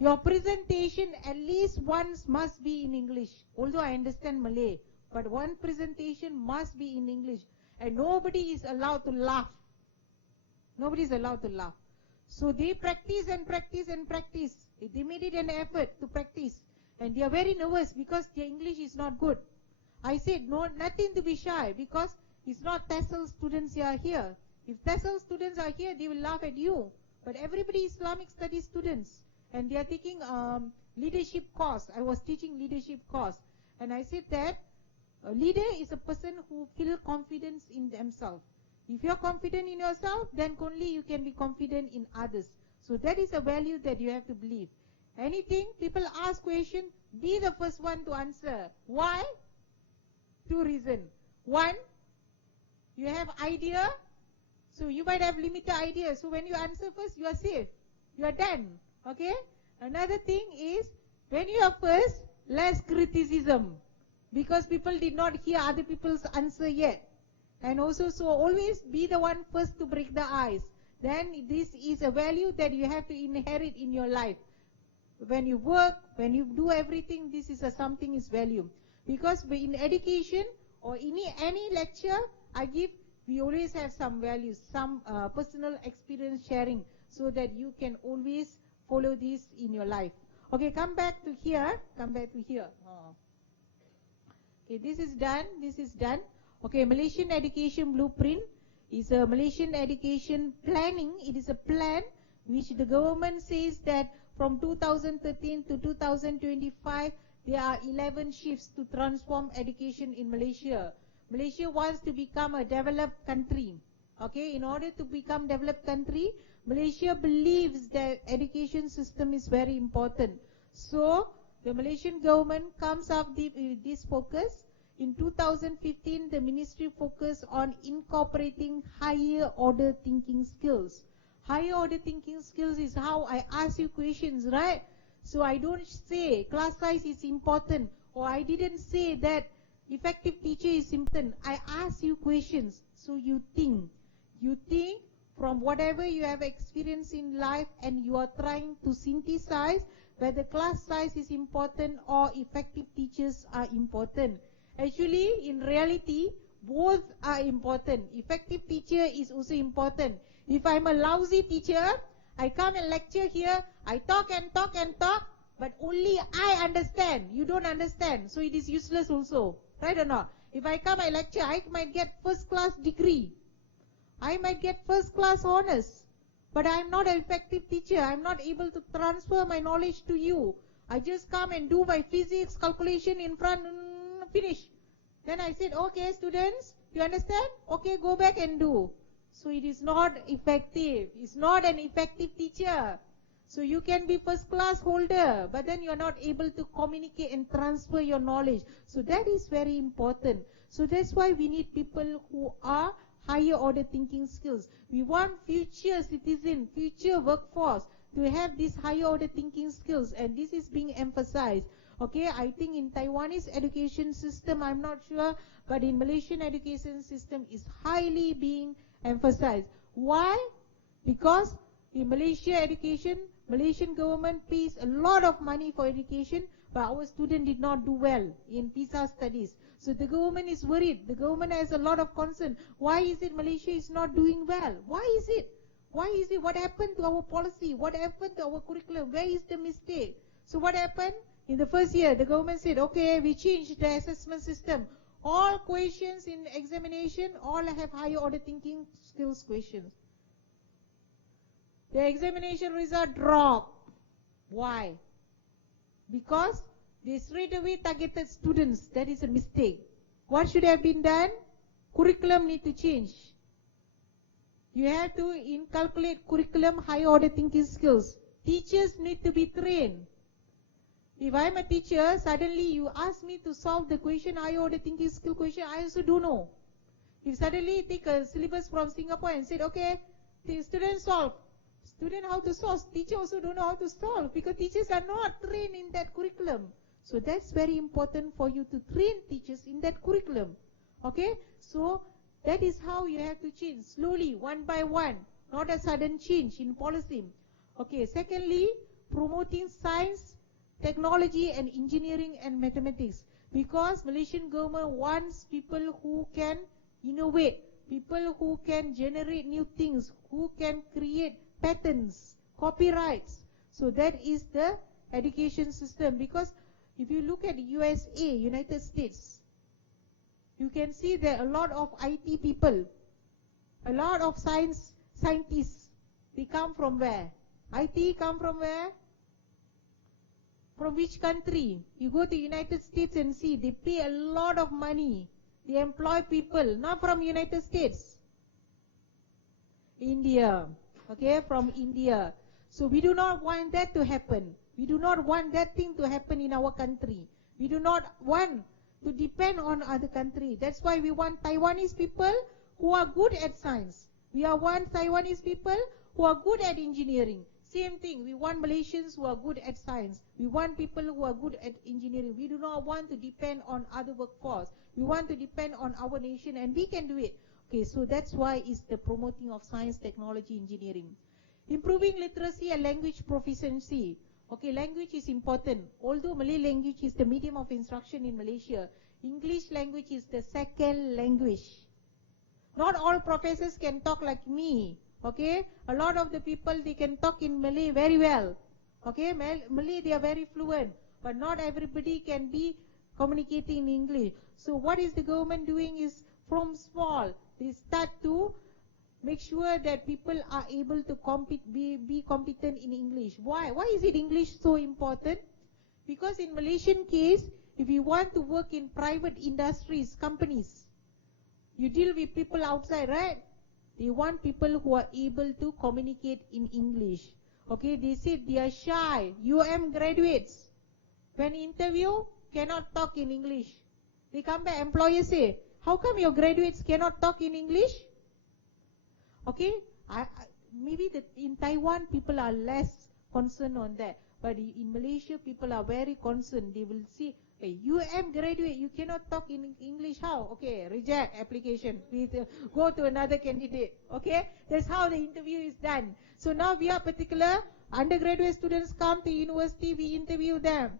Your presentation at least once must be in English. Although I understand Malay, but one presentation must be in English. And nobody is allowed to laugh. Nobody is allowed to laugh. So they practice and practice and practice. They made it an effort to practice. And they are very nervous because their English is not good. I said, no, nothing to be shy because it's not TESOL students who are here. If TESOL students are here, they will laugh at you. But everybody is Islamic studies students. And they are taking leadership course. I was teaching leadership course. And I said that a leader is a person who feels confidence in themselves. If you are confident in yourself, then only you can be confident in others. So that is a value that you have to believe. Anything, people ask question, be the first one to answer. Why? Two reasons. One, you have idea, so you might have limited ideas. So when you answer first, you are safe. You are done. Okay? Another thing is, when you are first, less criticism. Because people did not hear other people's answer yet. And also, so always be the one first to break the ice. Then this is a value that you have to inherit in your life. When you work, when you do everything, this is something is value. Because in education or any lecture I give, we always have some values, some personal experience sharing, so that you can always follow this in your life. Okay, come back to here. Come back to here. Okay, this is done. This is done. Okay, Malaysian Education Blueprint is a Malaysian education planning. It is a plan which the government says that from 2013 to 2025, there are 11 shifts to transform education in Malaysia. Malaysia wants to become a developed country. Okay, in order to become developed country, Malaysia believes that education system is very important. So, the Malaysian government comes up with this focus. In 2015, the ministry focused on incorporating higher order thinking skills. Higher order thinking skills is how I ask you questions, right? So I don't say class size is important, or I didn't say that effective teacher is important. I ask you questions, so you think. You think from whatever you have experienced in life, and you are trying to synthesize whether class size is important or effective teachers are important. Actually, in reality, both are important. Effective teacher is also important. If I'm a lousy teacher, I come and lecture here, I talk and talk and talk, but only I understand. You don't understand, so it is useless also. Right or not? If I come and lecture, I might get first class degree. I might get first class honors. But I'm not an effective teacher. I'm not able to transfer my knowledge to you. I just come and do my physics calculation in front, finish. Then I said, okay, students, you understand? Okay, go back and do. So it is not effective. It's not an effective teacher. So you can be first class holder, but then you are not able to communicate and transfer your knowledge. So that is very important. So that's why we need people who are higher order thinking skills. We want future citizen, future workforce to have these higher order thinking skills, and this is being emphasized. Okay, I think in Taiwanese education system, I'm not sure, but in Malaysian education system is highly being emphasized. Why? Because in Malaysia education, Malaysian government pays a lot of money for education, but our student did not do well in PISA studies. So the government is worried. The government has a lot of concern. Why is it Malaysia is not doing well? Why is it? Why is it? What happened to our policy? What happened to our curriculum? Where is the mistake? So what happened? In the first year, the government said, okay, we changed the assessment system. All questions in examination, all have higher order thinking skills questions. The examination result dropped. Why? Because they straight away targeted students. That is a mistake. What should have been done? Curriculum need to change. You have to inculcate curriculum, high order thinking skills. Teachers need to be trained. If I'm a teacher, suddenly you ask me to solve the question, high order thinking skill question, I also don't know. If suddenly take a syllabus from Singapore and said, okay, the student solve. Student how to solve. Teacher also don't know how to solve because teachers are not trained in that curriculum. So that's very important for you to train teachers in that curriculum. Okay? So that is how you have to change slowly, one by one, not a sudden change in policy. Okay, secondly, promoting science, technology and engineering and mathematics, because Malaysian government wants people who can innovate, people who can generate new things, who can create patents, copyrights. So that is the education system, because if you look at USA, United States, you can see there are a lot of IT people, a lot of scientists. They come from where? IT come from where? From which country? You go to United States and see, they pay a lot of money. They employ people, not from United States. India. Okay, from India. So we do not want that to happen. We do not want that thing to happen in our country. We do not want to depend on other country. That's why we want Taiwanese people who are good at science. We want Taiwanese people who are good at engineering. Same thing, we want Malaysians who are good at science. We want people who are good at engineering. We do not want to depend on other workforce. We want to depend on our nation, and we can do it. Okay, so that's why it's the promoting of science, technology, engineering. Improving literacy and language proficiency. Okay, language is important. Although Malay language is the medium of instruction in Malaysia, English language is the second language. Not all professors can talk like me. Okay, a lot of the people, they can talk in Malay very well. Okay, Malay they are very fluent, but not everybody can be communicating in English. So what is the government doing is, from small, they start to make sure that people are able to be competent in English. Why? Why is it English so important? Because in Malaysian case, if you want to work in private industries, companies, you deal with people outside, right? They want people who are able to communicate in English. Okay, they said they are shy. UM graduates, when interview, cannot talk in English. They come back, employers say, how come your graduates cannot talk in English? Okay, maybe in Taiwan people are less concerned on that, but in Malaysia people are very concerned. They will see, hey, graduate, you cannot talk in English, how? Okay, reject application. Please go to another candidate. Okay, that's how the interview is done. So now we are particular. Undergraduate students come to university, we interview them.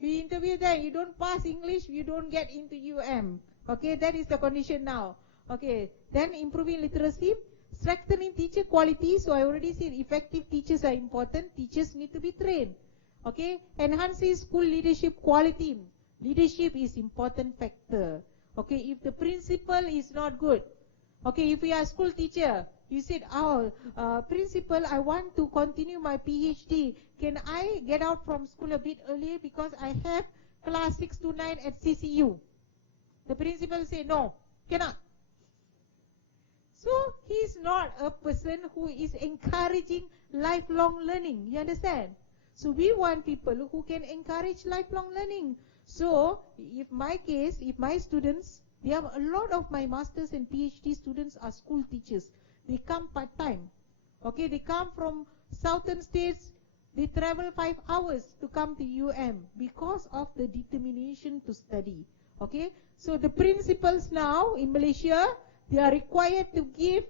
You don't pass English, you don't get into UM. Okay, that is the condition now. Okay, then improving literacy. Strengthening teacher quality. So I already said effective teachers are important. Teachers need to be trained. Okay, enhancing school leadership quality. Leadership is important factor. Okay, if the principal is not good. Okay, if you are a school teacher, you said, principal, I want to continue my PhD. Can I get out from school a bit early because I have class 6 to 9 at CCU? The principal say, no, cannot. So he is not a person who is encouraging lifelong learning. You understand? So we want people who can encourage lifelong learning. So if my case, if my students, they have a lot of my masters and PhD students are school teachers. They come part-time. Okay, they come from southern states. They travel 5 hours to come to because of the determination to study. Okay, so the principals now in Malaysia, they are required to give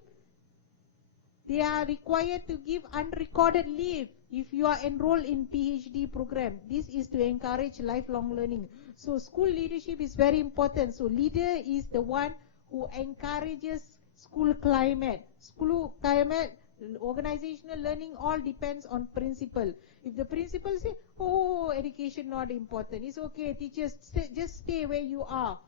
unrecorded leave if you are enrolled in PhD program. This is to encourage lifelong learning. So school leadership is very important. So leader is the one who encourages school climate. School climate, organizational learning, all depends on principal. If the principal say, oh, education not important, it's okay, teachers, just stay where you are.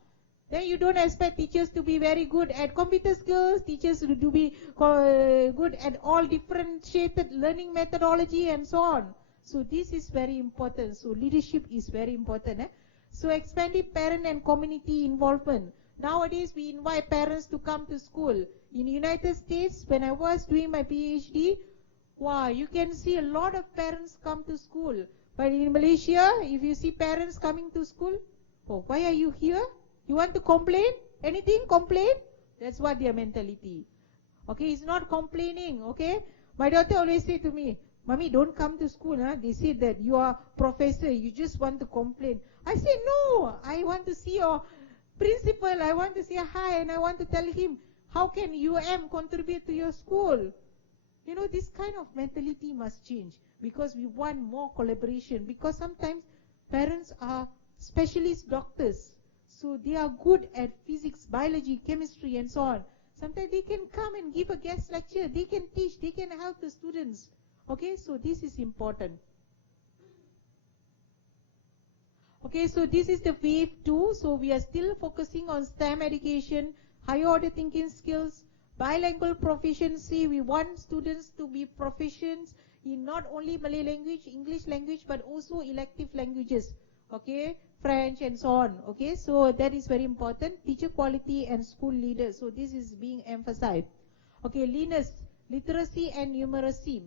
Then you don't expect teachers to be very good at computer skills, teachers to be good at all differentiated learning methodology and so on. So this is very important. So leadership is very important. So expanding parent and community involvement. Nowadays we invite parents to come to school. In the United States, when I was doing my PhD, wow, you can see a lot of parents come to school. But in Malaysia, if you see parents coming to school, oh, why are you here? You want to complain? Anything? Complain? That's what their mentality. Okay, it's not complaining. Okay, my daughter always say to me, Mommy, don't come to school. They say that you are professor, you just want to complain. I say, no, I want to see your principal. I want to say hi, and I want to tell him, how can contribute to your school? You know, this kind of mentality must change, because we want more collaboration. Because sometimes parents are specialist doctors, so they are good at physics, biology, chemistry and so on. Sometimes they can come and give a guest lecture. They can teach. They can help the students. Okay, so this is important. Okay, so this is the wave 2. So we are still focusing on STEM education, higher order thinking skills, bilingual proficiency. We want students to be proficient in not only Malay language, English language, but also elective languages. Okay, French and so on. Okay, so that is very important. Teacher quality and school leaders. So this is being emphasized. Okay, literacy and numeracy.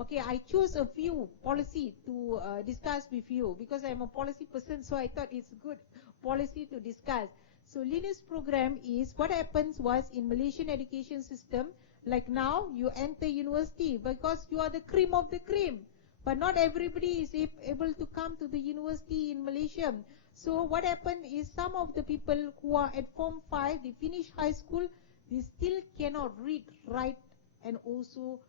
Okay, I chose a few policy to discuss with you, because I'm a policy person, so I thought it's good policy to discuss. So Linus program is, what happens was in Malaysian education system, like now you enter university because you are the cream of the cream. But not everybody is able to come to the university in Malaysia. So what happened is, some of the people who are at Form 5, they finish high school, they still cannot read, write and also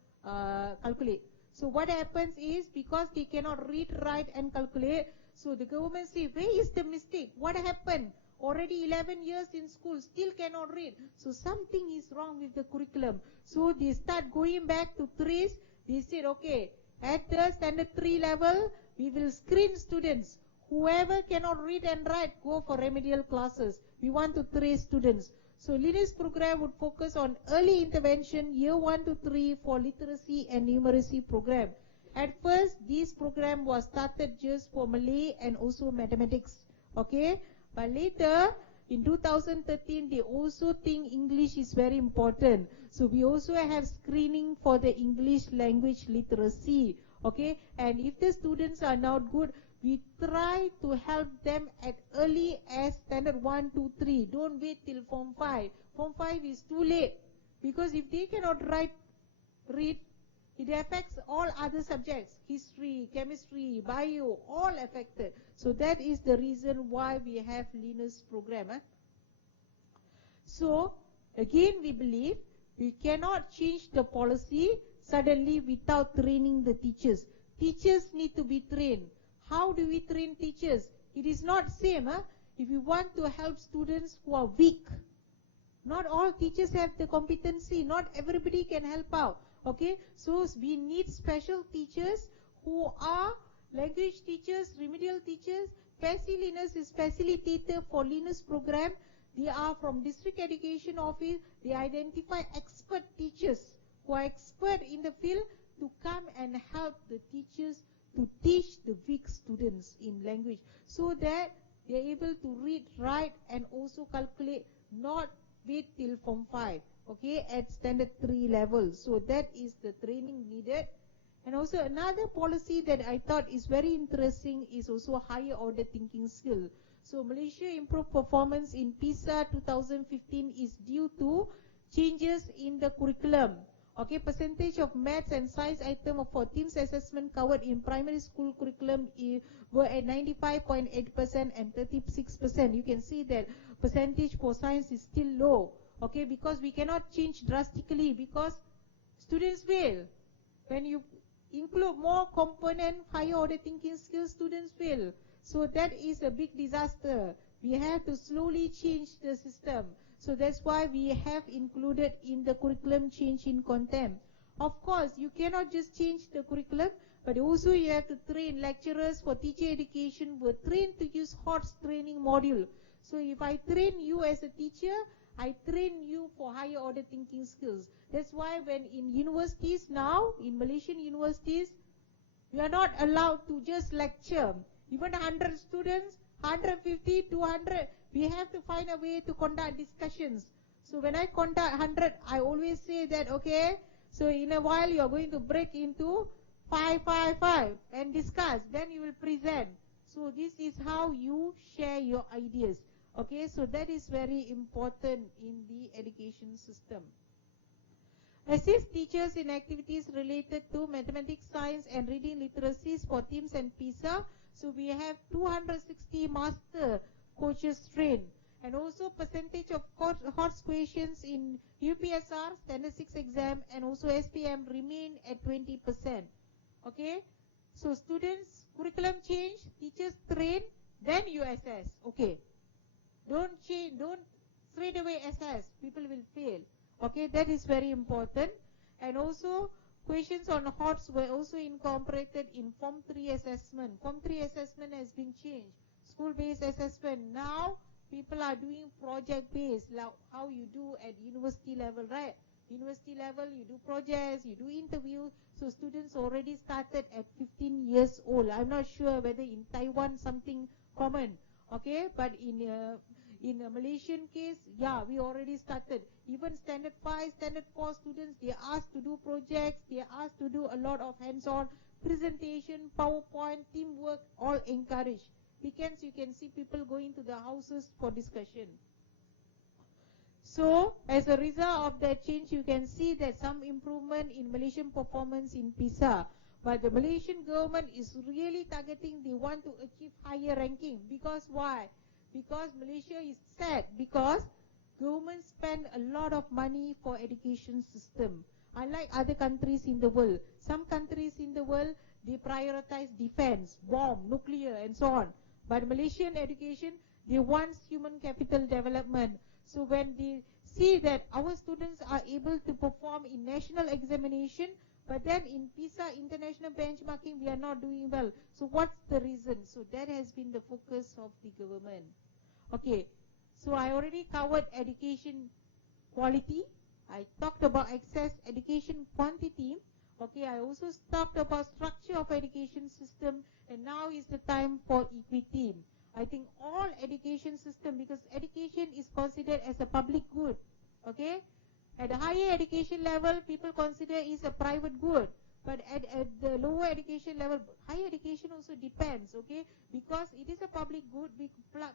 calculate. So what happens is, because they cannot read, write and calculate, so the government say, where is the mistake? What happened? Already 11 years in school, still cannot read. So something is wrong with the curriculum. So they start going back to trace. They said, okay, at the standard 3 level, we will screen students. Whoever cannot read and write, go for remedial classes. We want to trace students. So Linus program would focus on early intervention, year 1 to 3 for literacy and numeracy program. At first, this program was started just for Malay and also mathematics. Okay, but later in 2013, they also think English is very important. So we also have screening for the English language literacy. Okay, and if the students are not good, we try to help them at early as standard 1, 2, 3. Don't wait till Form 5. Form 5 is too late, because if they cannot read, it affects all other subjects, history, chemistry, bio, all affected. So that is the reason why we have Linus program. So again, we believe we cannot change the policy suddenly without training the teachers. Teachers need to be trained. How do we train teachers? It is not same. If you want to help students who are weak, not all teachers have the competency. Not everybody can help out. Okay, so we need special teachers who are language teachers, remedial teachers. Linus is facilitator for Linus program. They are from district education office. They identify expert teachers who are expert in the field to come and help the teachers to teach the weak students in language, so that they are able to read, write and also calculate, not wait till Form 5, okay, at standard 3 level. So that is the training needed. And also another policy that I thought is very interesting is also higher order thinking skill. So Malaysia improved performance in PISA 2015 is due to changes in the curriculum. Okay, percentage of maths and science item for TIMSS assessment covered in primary school curriculum were at 95.8% and 36%. You can see that percentage for science is still low. Okay, because we cannot change drastically because students fail. When you include more component, higher order thinking skills, students fail. So that is a big disaster. We have to slowly change the system. So that's why we have included in the curriculum change in contempt. Of course, you cannot just change the curriculum, but also you have to train lecturers for teacher education were trained to use HOTS training module. So if I train you as a teacher, I train you for higher order thinking skills. That's why when in universities now, in Malaysian universities, you are not allowed to just lecture. Even 100 students, 150, 200, we have to find a way to conduct discussions. So when I conduct 100, I always say that, okay, so in a while you are going to break into 5, 5, 5 and discuss. Then you will present. So this is how you share your ideas. Okay, so that is very important in the education system. Assist teachers in activities related to mathematics, science and reading literacies for TIMSS and PISA. So we have 260 master coaches trained. And also percentage of HOTS questions in UPSR, Standard 6 exam and also SPM remain at 20%. Okay, so students, curriculum change, teachers train, then you assess. Okay, don't change, don't straight away assess, people will fail. Okay, that is very important. And also questions on HOTS were also incorporated in Form 3 assessment. Form 3 assessment has been changed. School-based assessment. Now people are doing project-based, like how you do at university level, right? University level, you do projects, you do interviews. So students already started at 15 years old. I'm not sure whether in Taiwan something common. Okay, but in a Malaysian case, yeah, we already started. Even standard 5, standard 4 students, they are asked to do projects, they are asked to do a lot of hands-on presentation, PowerPoint, teamwork, all encouraged. Weekends, you can see people going to the houses for discussion. So, as a result of that change, you can see that some improvement in Malaysian performance in PISA. But the Malaysian government is really targeting, they want to achieve higher ranking. Because why? Because Malaysia is sad, because government spend a lot of money for education system. Unlike other countries in the world, some countries in the world, they prioritize defense, bomb, nuclear and so on. But Malaysian education, they want human capital development. So when they see that our students are able to perform in national examination, but then in PISA international benchmarking, we are not doing well. So what's the reason? So that has been the focus of the government. Okay, so I already covered education quality. I talked about access, education quantity. Okay, I also talked about structure of education system, and now is the time for equity. I think all education system, because education is considered as a public good. Okay, at the higher education level, people consider it is a private good. But at the lower education level, higher education also depends, okay? Because it is a public good,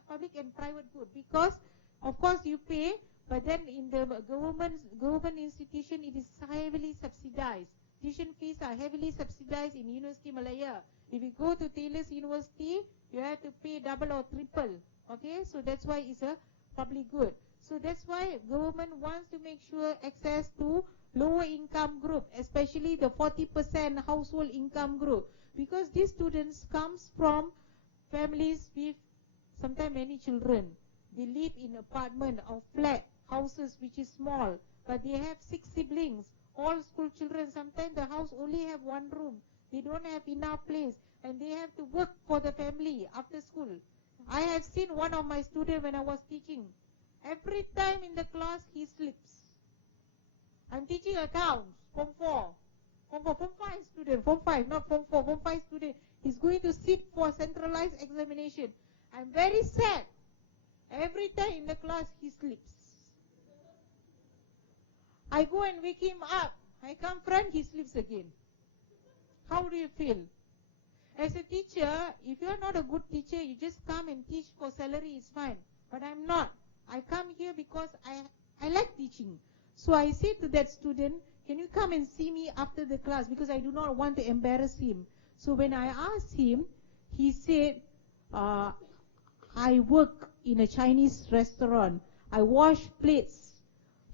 public and private good. Because, of course, you pay, but then in the government institution, it is heavily subsidized. Tuition fees are heavily subsidized in University Malaya. If you go to Taylor's University, you have to pay double or triple, okay? So that's why it's a public good. So that's why government wants to make sure access to lower income group, especially the 40% household income group, because these students comes from families with sometimes many children. They live in apartment or flat houses which is small, but they have 6 siblings, all school children. Sometimes the house only have 1 room. They don't have enough place, and they have to work for the family after school. I have seen one of my students when I was teaching. Every time in the class he sleeps. I'm teaching accounts, Form 4, Form 5 student, Form 5, not Form 4, Form 5 student. He's going to sit for centralized examination. I'm very sad. Every time in the class he sleeps. I go and wake him up. I come front, he sleeps again. How do you feel? As a teacher, if you are not a good teacher, you just come and teach for salary, is fine. But I'm not. I come here because I like teaching. So I say to that student, can you come and see me after the class? Because I do not want to embarrass him. So when I asked him, he said, I work in a Chinese restaurant. I wash plates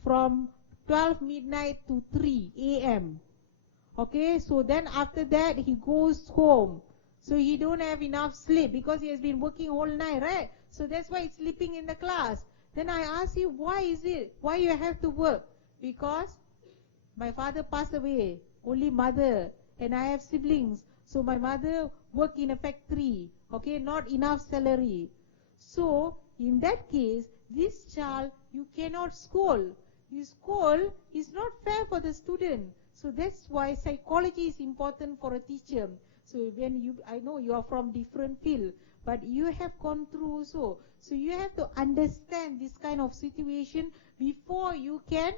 from 12 midnight to 3 a.m. Okay, so then after that, he goes home. So he don't have enough sleep because he has been working all night, right? So that's why he's sleeping in the class. Then I asked him, why is it? Why you have to work? Because my father passed away, only mother, and I have siblings. So my mother worked in a factory, okay, not enough salary. So in that case, this child, you cannot scold. You scold is not fair for the student. So that's why psychology is important for a teacher. So when I know you are from different field, but you have gone through also. So you have to understand this kind of situation before you can,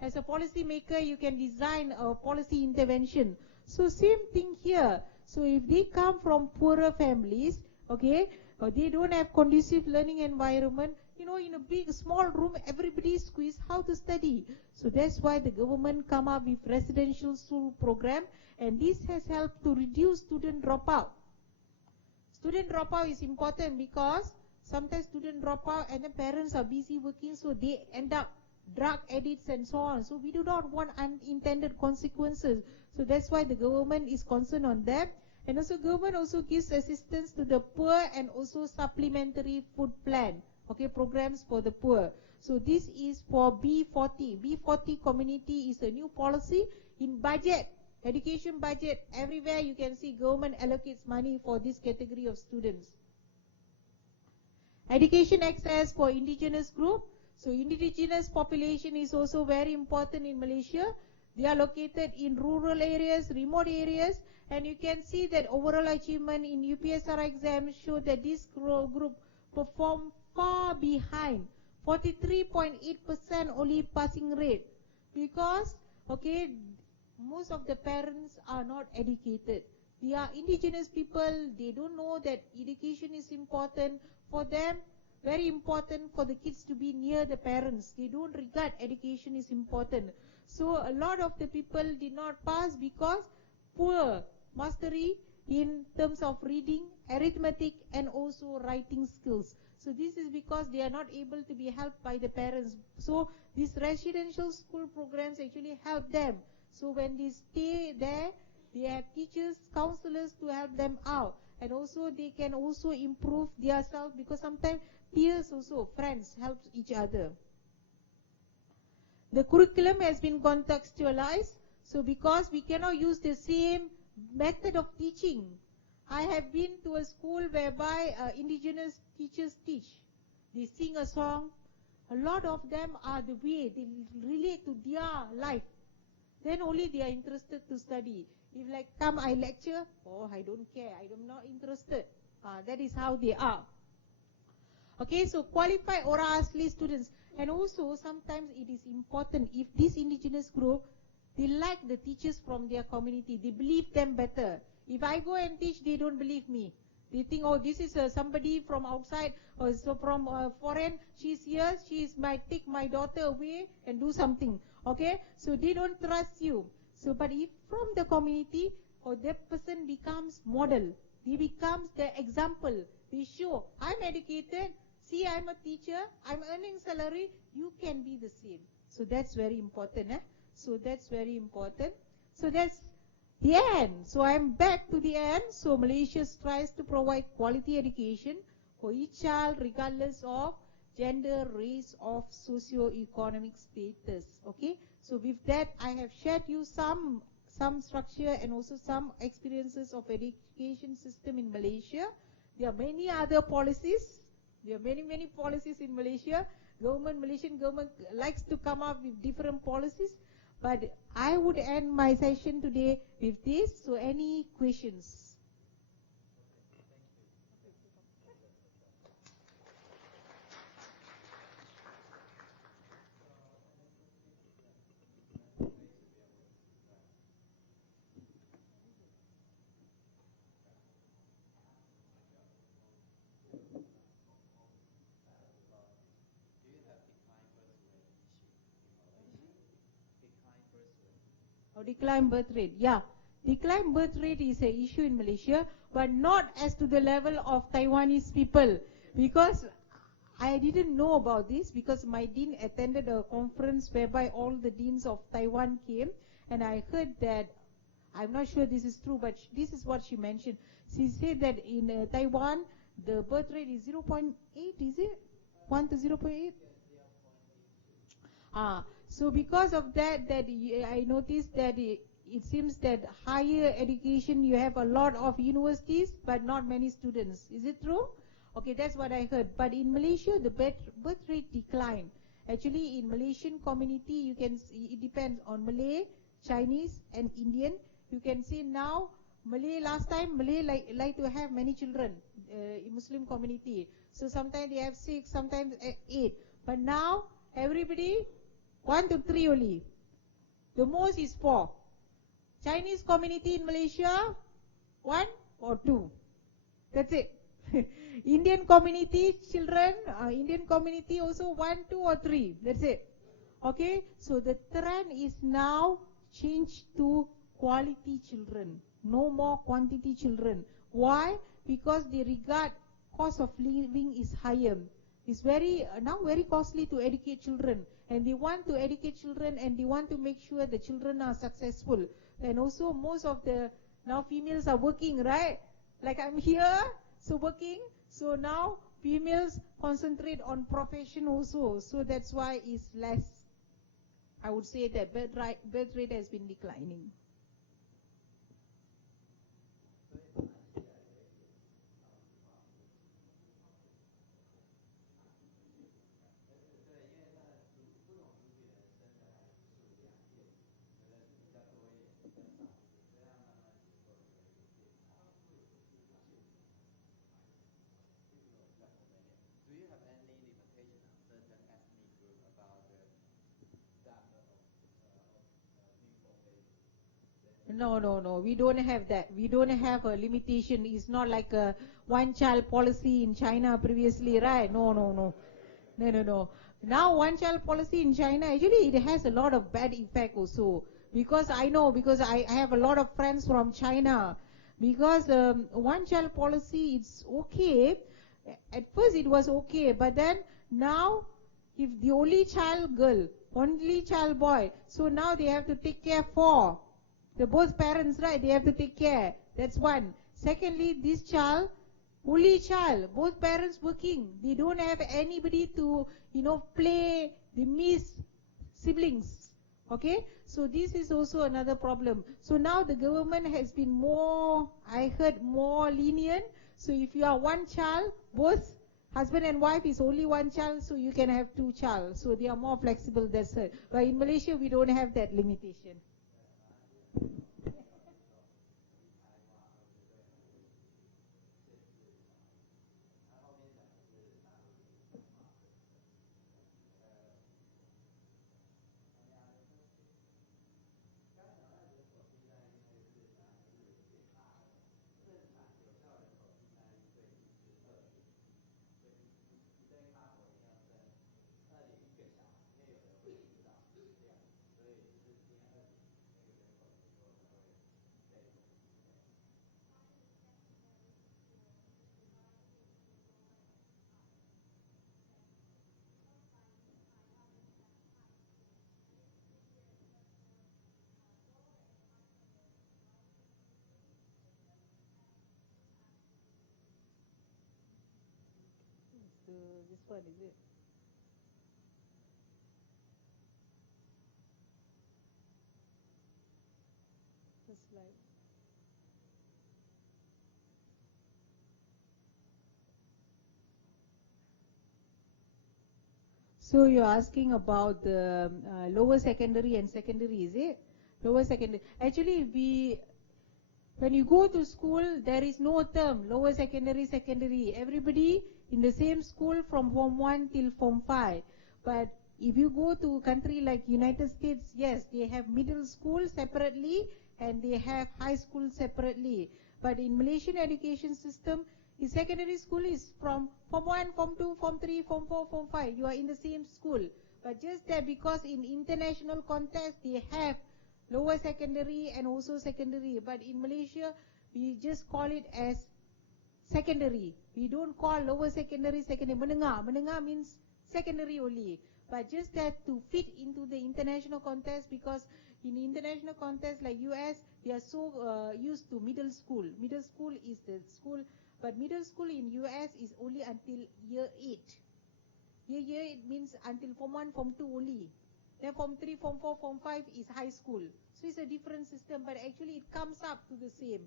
as a policy maker, you can design a policy intervention. So same thing here. So if they come from poorer families, okay, or they don't have conducive learning environment, you know, in a big, small room, everybody is squeezed, how to study? So that's why the government come up with residential school program, and this has helped to reduce student dropout. Student dropout is important because sometimes student drop out and the parents are busy working, so they end up drug addicts and so on. So we do not want unintended consequences. So that's why the government is concerned on that. And also government also gives assistance to the poor and also supplementary food plan, okay, programs for the poor. So this is for B40. B40 community is a new policy in budget. Education budget, everywhere you can see government allocates money for this category of students. Education access for indigenous group. So indigenous population is also very important in Malaysia. They are located in rural areas, remote areas, and you can see that overall achievement in UPSR exams show that this group perform far behind, 43.8% only passing rate, because, okay, most of the parents are not educated. They are indigenous people, they don't know that education is important. For them, very important for the kids to be near the parents. They don't regard education is important. So a lot of the people did not pass because poor mastery in terms of reading, arithmetic, and also writing skills. So this is because they are not able to be helped by the parents. So these residential school programs actually help them. So when they stay there, they have teachers, counselors to help them out. And also they can also improve themselves, because sometimes peers also, friends, help each other. The curriculum has been contextualized. So because we cannot use the same method of teaching. I have been to a school whereby indigenous teachers teach. They sing a song. A lot of them are the way they relate to their life. Then only they are interested to study. If like come I lecture, oh I don't care, I am not interested. That is how they are. Okay, so qualified Ora Asli students. And also sometimes it is important, if this indigenous group, they like the teachers from their community, they believe them better. If I go and teach, they don't believe me. They think, oh, this is somebody from outside, or so from foreign, she's here, might take my daughter away and do something. Okay, so they don't trust you. So but if from the community, or that person becomes model, they becomes the example. They show, I'm educated, see I'm a teacher, I'm earning salary, you can be the same. So that's very important. So that's very important. So that's the end. So I'm back to the end. So Malaysia tries to provide quality education for each child regardless of gender, race, or socio-economic status. Okay. So with that, I have shared you some structure and also some experiences of education system in Malaysia. There are many other policies. There are many policies in Malaysia. Malaysian government likes to come up with different policies. But I would end my session today with this. So any questions? Or decline birth rate. Yeah. Decline birth rate is an issue in Malaysia, but not as to the level of Taiwanese people. Because I didn't know about this, because my dean attended a conference whereby all the deans of Taiwan came, and I heard that, I'm not sure this is true, but this is what she mentioned. She said that in Taiwan, the birth rate is 0.8, is it? 1 to 0.8? So because of that, I noticed that it seems that higher education, you have a lot of universities, but not many students. Is it true? Okay, that's what I heard. But in Malaysia, the birth rate declined. Actually, in Malaysian community, you can see, it depends on Malay, Chinese, and Indian. You can see now, Malay, last time, Malay like to have many children in Muslim community. So sometimes they have 6, sometimes 8. But now, everybody, 1 to 3 only. The most is 4. Chinese community in Malaysia, 1 or 2. That's it. Indian community children, Indian community also 1, 2 or 3. That's it. Okay, so the trend is now changed to quality children, no more quantity children. Why? Because they regard cost of living is higher. It's now very costly to educate children, and they want to educate children, and they want to make sure the children are successful. And also most of the now females are working, right? Like I'm here, so working. So now females concentrate on profession also. So that's why it's less. I would say that birth rate has been declining. No. We don't have that. We don't have a limitation. It's not like a one-child policy in China previously, right? No. Now one-child policy in China, actually it has a lot of bad effect also. Because I know, because I have a lot of friends from China. Because one-child policy, it's okay. At first it was okay, but then now, if the only child girl, only child boy, so now they have to take care for both parents, right? They have to take care. That's one. Secondly, this child, only child, both parents working. They don't have anybody to, play. They miss siblings. Okay? So this is also another problem. So now the government has been more, I heard, more lenient. So if you are one child, both husband and wife is only one child, so you can have 2 child. So they are more flexible, that's it. But in Malaysia, we don't have that limitation. This one, is it? Just like. So you're asking about the lower secondary and secondary, is it? Lower secondary. Actually, when you go to school, there is no term, lower secondary, secondary. Everybody in the same school from Form 1 till Form 5. But if you go to a country like United States, yes, they have middle school separately and they have high school separately. But in Malaysian education system, the secondary school is from Form 1, Form 2, Form 3, Form 4, Form 5. You are in the same school. But just that because in international context, they have lower secondary and also secondary. But in Malaysia, we just call it as secondary. We don't call lower secondary secondary. Menengah means secondary only. But just that to fit into the international context, because in international context like US, they are so used to middle school. Middle school is the school, but middle school in US is only until year 8. Year 8 means until Form 1, Form 2 only. Then Form 3, Form 4, Form 5 is high school. So it's a different system, but actually it comes up to the same.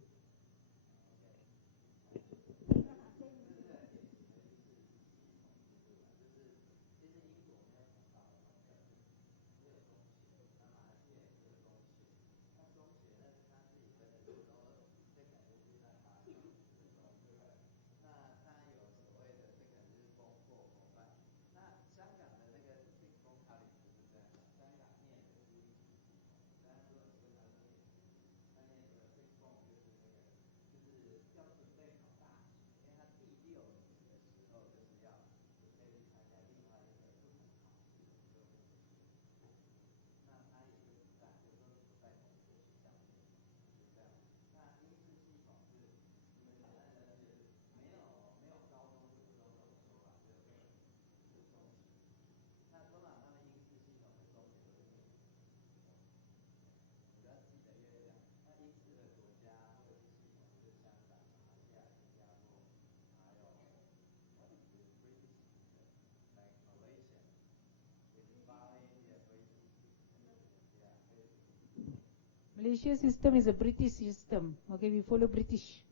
Malaysia system is a British system. Okay, we follow British.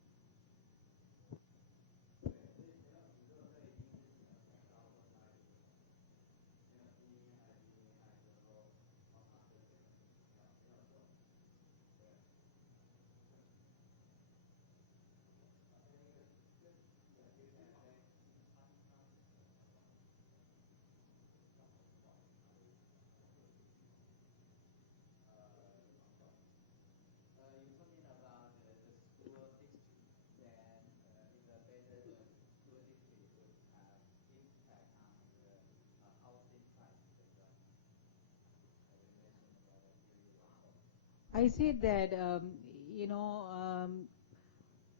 I said that,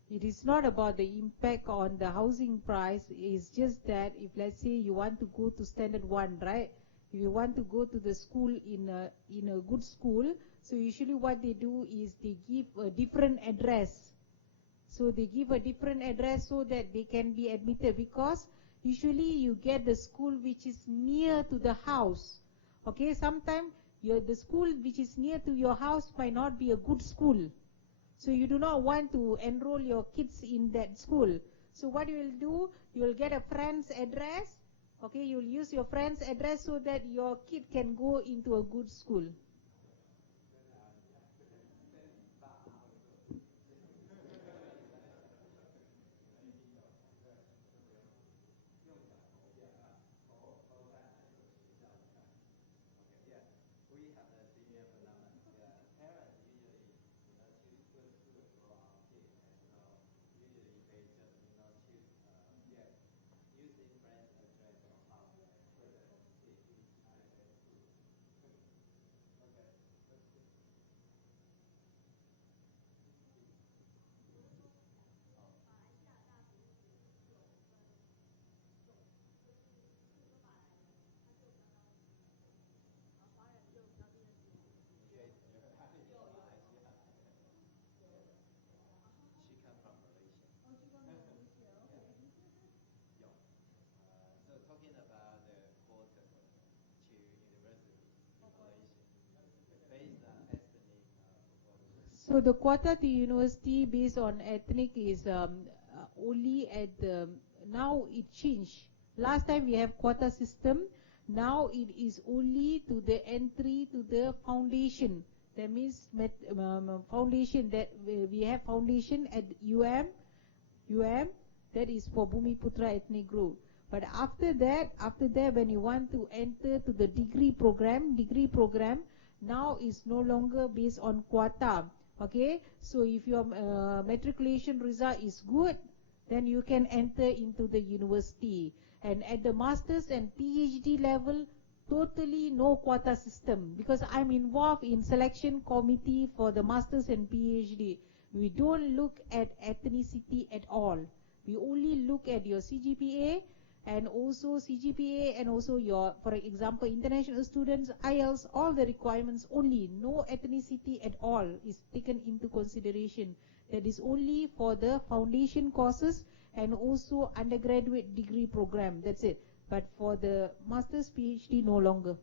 it is not about the impact on the housing price. It's just that if let's say you want to go to standard 1, right? If you want to go to the school in a good school, so usually what they do is they give a different address. So they give a different address so that they can be admitted, because usually you get the school which is near to the house. Okay, sometimes the school which is near to your house might not be a good school. So you do not want to enroll your kids in that school. So what you will do, you will get a friend's address. Okay, you will use your friend's address so that your kid can go into a good school. So the quota to university based on ethnic is only at the, now it changed. Last time we have quota system. Now it is only to the entry to the foundation. That means foundation, that we have foundation at UM, that is for Bumiputra ethnic group. But after that when you want to enter to the degree program, now is no longer based on quota. Okay, so if your matriculation result is good, then you can enter into the university. And at the master's and PhD level, totally no quota system, because I'm involved in selection committee for the masters and PhD. We don't look at ethnicity at all. We only look at your CGPA and also your, for example, international students, IELTS, all the requirements only. No ethnicity at all is taken into consideration. That is only for the foundation courses and also undergraduate degree program. That's it. But for the master's PhD, no longer.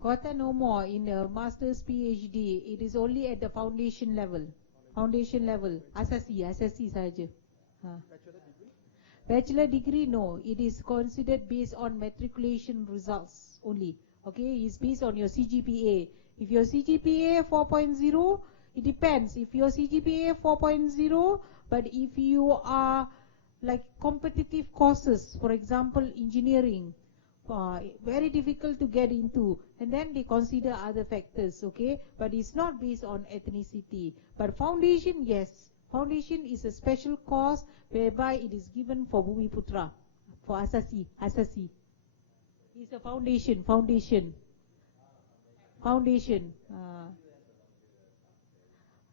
Quota no more in a master's PhD. It is only at the foundation level. Foundation level. Asasi saja. Bachelor degree, no. It is considered based on matriculation results only. Okay, it's based on your CGPA. If your CGPA 4.0, it depends. If your CGPA 4.0, but if you are like competitive courses, for example, engineering, very difficult to get into, and then they consider other factors, okay? But it's not based on ethnicity. But foundation, yes. Foundation is a special course whereby it is given for Bumiputra, for Asasi. It's a foundation.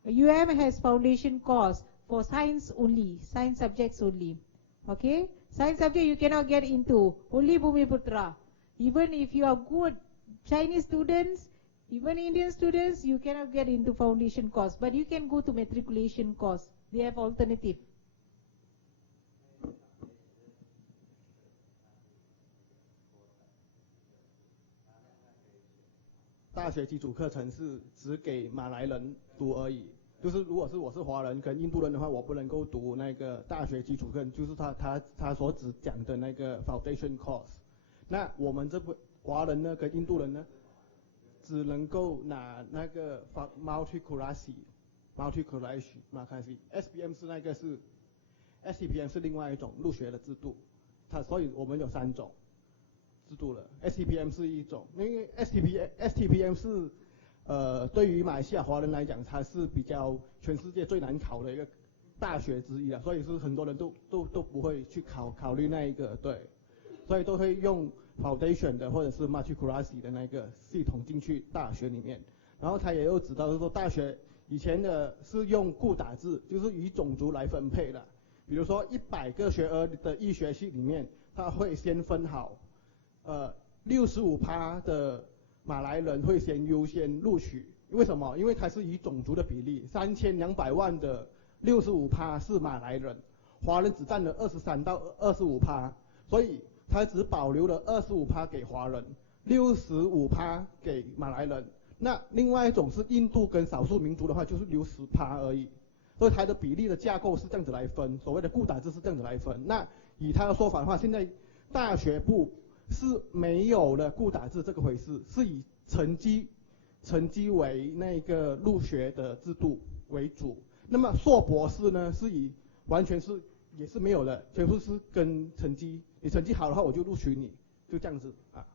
UM has foundation course for science only, science subjects only. Okay? Science subject you cannot get into, only Bumiputra. Even if you are good Chinese students, even Indian students, you cannot get into foundation course. But you can go to matriculation course. They have alternative.大学基础课程是只给马来人读而已。就是如果是我是华人跟印度人的话，我不能够读那个大学基础课，就是他所只讲的那个 foundation course。那我们这不华人呢跟印度人呢，只能够拿那个 multicultural，SPM 是那个是 STPM 是另外一种入学的制度，所以我们有3种制度了。STPM 是一种，因为 STPM 是对于马来西亚华人来讲，它是比较全世界最难考的一个大学之一了，所以是很多人都不会去考虑那一个，对，所以都会用 foundation 的或者是 multicultural 的那个系统进去大学里面。然后他也有指到，就是说大学以前的是用固打制，就是以种族来分配的。比如说100个学额的医学系里面，他会先分好，65% 的马来人会先优先录取，为什么？因为它是以种族的比例，3200万的65% 是马来人，华人只占了23到25%，所以他只保留了25% 给华人，65% 给马来人。那另外一种是印度跟少数民族的话，就是留10% 而已。所以它的比例的架构是这样子来分，所谓的固打制是这样子来分。那以他的说法的话，现在大学部是没有了固打制这个回事，是以成绩为那个入学的制度为主。那么硕博士呢，是以完全是也是没有的，全部是跟成绩，你成绩好的话我就录取你，就这样子啊。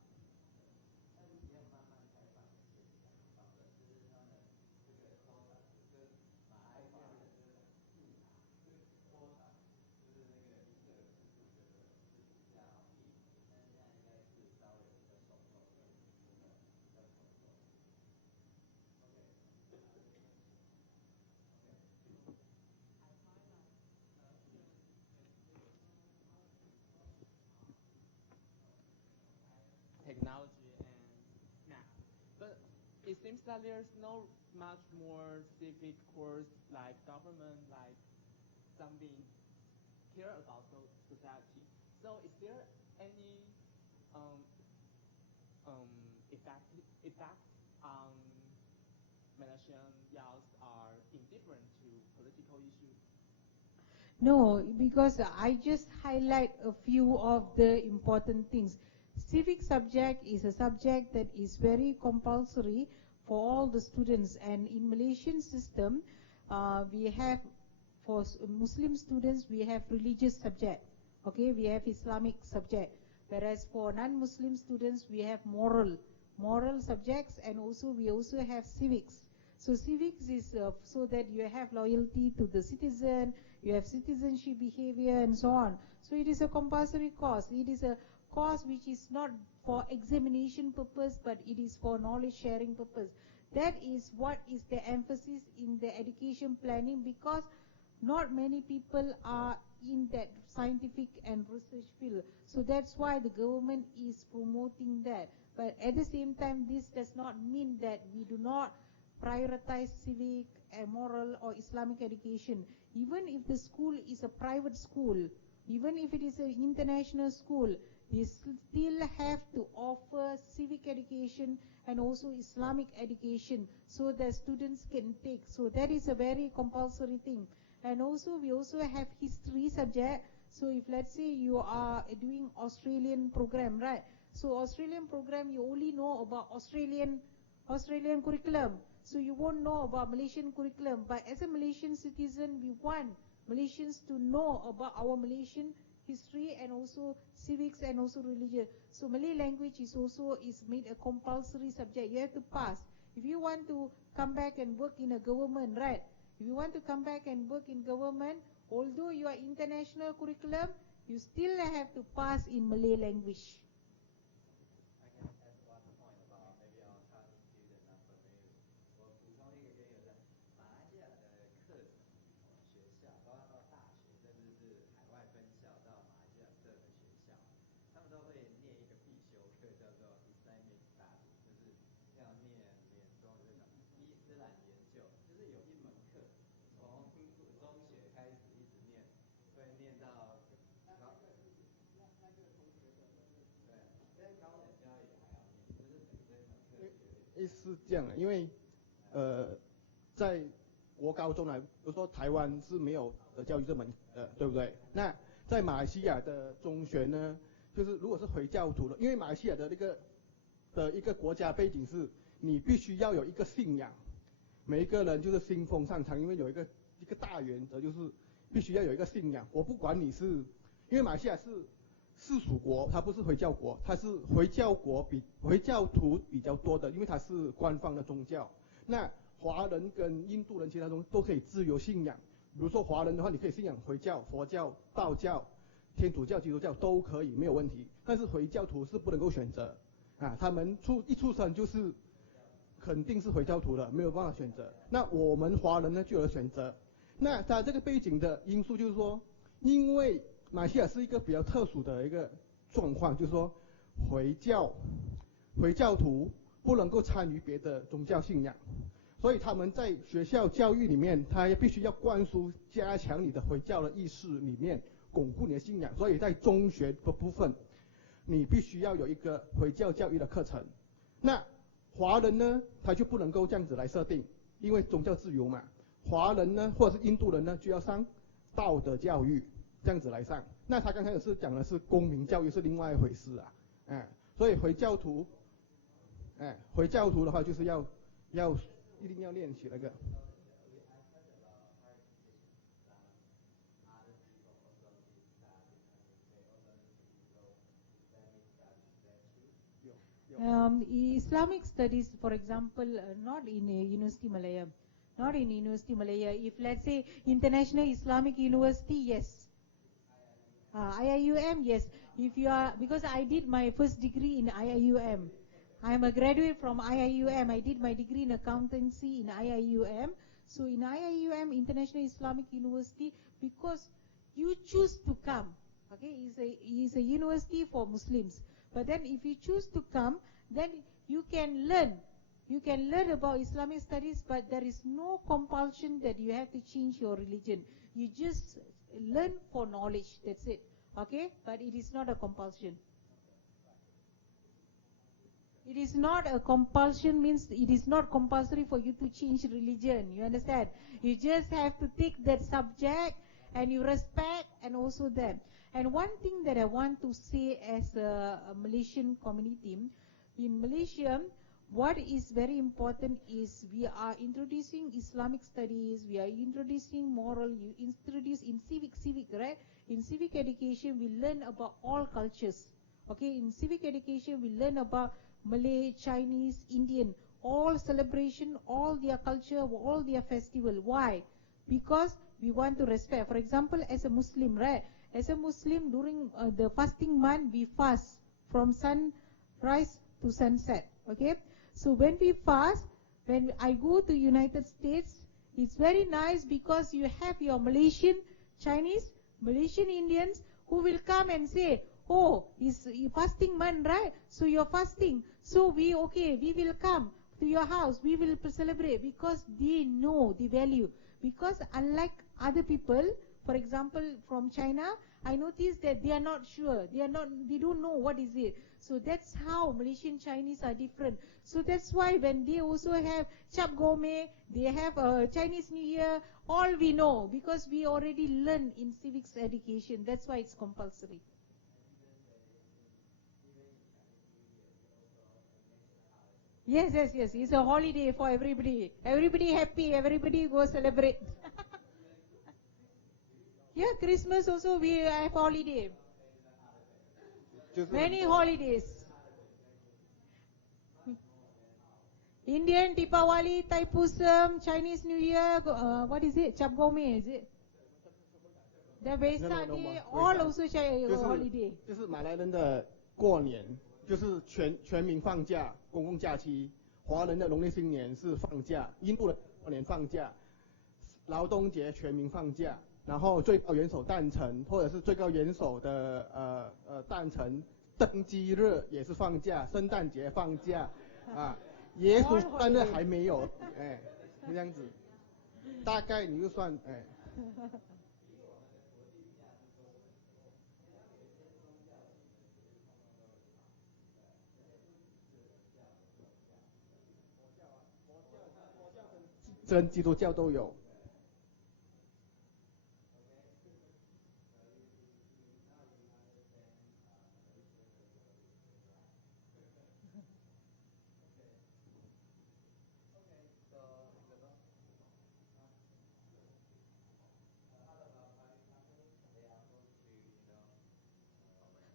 Technology and math. But it seems that there's no much more civic course like government, like something care about society. So is there any effect on Malaysian youths are indifferent to political issues? No, because I just highlight a few of the important things. Civic subject is a subject that is very compulsory for all the students, and in Malaysian system, we have, for Muslim students, we have religious subject. Okay, we have Islamic subject. Whereas for non-Muslim students, we have moral subjects, and also we also have civics. So civics is so that you have loyalty to the citizen, you have citizenship behavior and so on. So it is a compulsory course. It is a course which is not for examination purpose, but it is for knowledge sharing purpose. That is what is the emphasis in the education planning, because not many people are in that scientific and research field. So that's why the government is promoting that. But at the same time, this does not mean that we do not prioritize civic, moral or Islamic education. Even if the school is a private school, even if it is an international school, they still have to offer civic education and also Islamic education so that students can take. So that is a very compulsory thing. And also we also have history subject. So if let's say you are doing Australian program, right? So Australian program, you only know about Australian curriculum. So you won't know about Malaysian curriculum. But as a Malaysian citizen, we want Malaysians to know about our Malaysian history and also civics and also religion. So Malay language is also made a compulsory subject. You have to pass. If you want to come back and work in a government, right? If you want to come back and work in government, although you are international curriculum, you still have to pass in Malay language. I can add one point about maybe our current student not familiar. 我补充一个跟有在马来西亚的课程，学校包括到大学，甚至是海外分校到马来西亚各个学校，他们都会念一个必修课，叫做 Islamic Study， 就是要念中这种伊斯兰研究，就是有一门课从中学开始一直念，会念到。是这样的，因为在国高中来，比如说台湾是没有教育这门对不对？那在马来西亚的中学呢，就是如果是回教徒的，因为马来西亚的一个国家背景是，你必须要有一个信仰，每一个人就是信奉上苍，因为有一个大原则就是必须要有一个信仰。我不管你是，因为马来西亚是世俗国，它不是回教国，它是回教徒比较多的，因为它是官方的宗教。那华人跟印度人其他都可以自由信仰，比如说华人的话，你可以信仰回教、佛教、道教、天主教、基督教都可以，没有问题。但是回教徒是不能够选择啊，他们一出生就是肯定是回教徒的，没有办法选择。那我们华人呢就有了选择。那它这个背景的因素就是说，因为马来西亚是一个比较特殊的一个状况，就是说回教徒不能够参与别的宗教信仰，所以他们在学校教育里面，他必须要灌输加强你的回教的意识里面，巩固你的信仰。所以在中学的部分，你必须要有一个回教教育的课程。那华人呢，他就不能够这样子来设定，因为宗教自由嘛。华人呢，或者是印度人呢，就要上道德教育。这样子来上，那他刚才是讲的是公民教育是另外一回事啊，所以回教徒的话就是要一定要练习那个。Islamic studies, for example, not in University Malaya. Not in University Malaya. If let's say International Islamic University, yes. IIUM, yes. If you are, because I did my first degree in IIUM. I am a graduate from IIUM. I did my degree in accountancy in IIUM. So in IIUM, International Islamic University, because you choose to come, okay, is a university for Muslims. But then if you choose to come, then you can learn. You can learn about Islamic studies, but there is no compulsion that you have to change your religion. You just learn for knowledge, that's it. Okay, but it is not a compulsion. It is not a compulsion, means it is not compulsory for you to change religion, you understand? You just have to take that subject and you respect and also that. And one thing that I want to say as a Malaysian community, in Malaysia, what is very important is we are introducing Islamic studies, we are introducing moral, you introduce in civic, right? In civic education, we learn about all cultures. Okay, in civic education, we learn about Malay, Chinese, Indian, all celebration, all their culture, all their festival. Why? Because we want to respect. For example, as a Muslim, right? As a Muslim, during the fasting month, we fast from sunrise to sunset. Okay, so when we fast, when I go to United States, it's very nice because you have your Malaysian, Chinese, Malaysian Indians who will come and say, oh, it's fasting month, right? So you're fasting. So we will come to your house. We will celebrate because they know the value. Because unlike other people, for example, from China, I noticed that they are not sure. They don't know what is it. So that's how Malaysian Chinese are different. So that's why when they also have Cap Gome, they have Chinese New Year, all we know because we already learn in civics education. That's why it's compulsory. Yes. It's a holiday for everybody. Everybody happy. Everybody go celebrate. Yeah, Christmas also we have holiday. Many holidays. Indian Deepawali, Thaipusam, Chinese New Year, what is it? Cap Gome, is it? The Vesak Day, all also holiday. 就是马来人的过年，就是全民放假，公共假期。华人的农历新年是放假，印度的过年放假，劳动节全民放假，然后最高元首诞辰或者是最高元首的诞辰登基日也是放假，圣诞节放假啊，耶稣诞日还没有，哎，这样子，大概你就算哎。跟基督教都有。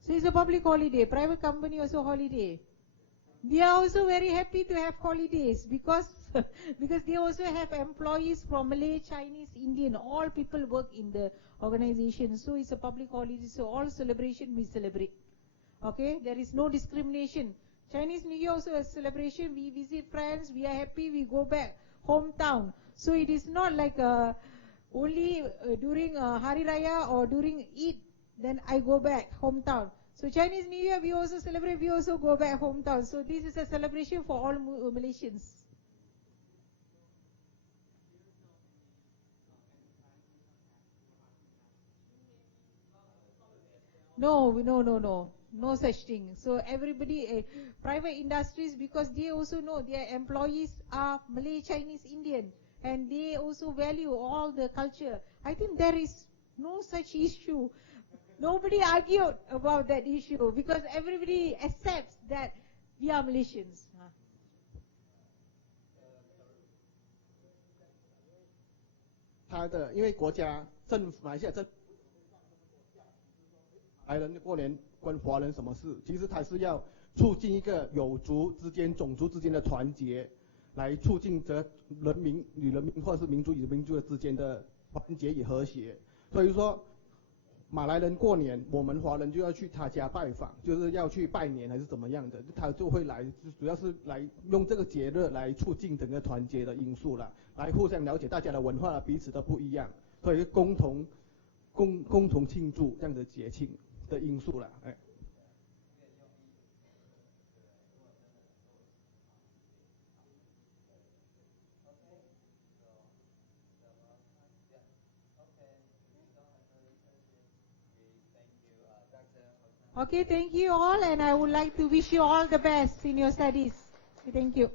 So it's a public holiday. Private company also holiday. They are also very happy to have holidays because they also have employees from Malay, Chinese, Indian. All people work in the organization. So it's a public holiday. So all celebration we celebrate. Okay, there is no discrimination. Chinese New Year also a celebration. We visit friends. We are happy. We go back hometown. So it is not like only during Hari Raya or during Eid. Then I go back hometown. So Chinese New Year we also celebrate, we also go back hometown. So this is a celebration for all Malaysians. No such thing. So everybody, private industries, because they also know their employees are Malay, Chinese, Indian, and they also value all the culture. I think there is no such issue. Nobody argued about that issue because everybody accepts that we are Malaysians. 他的因为国家政府马来西亚政府，马来人过年关华人什么事？其实他是要促进一个有族之间、种族之间的团结，来促进人民与人民或者是民族与民族之间的团结与和谐。所以说。马来人过年，我们华人就要去他家拜访，就是要去拜年还是怎么样的，他就会来，主要是来用这个节日来促进整个团结的因素啦，来互相了解大家的文化彼此的不一样，所以共同庆祝这样的节庆的因素啦，哎。Okay, thank you all, and I would like to wish you all the best in your studies. Thank you.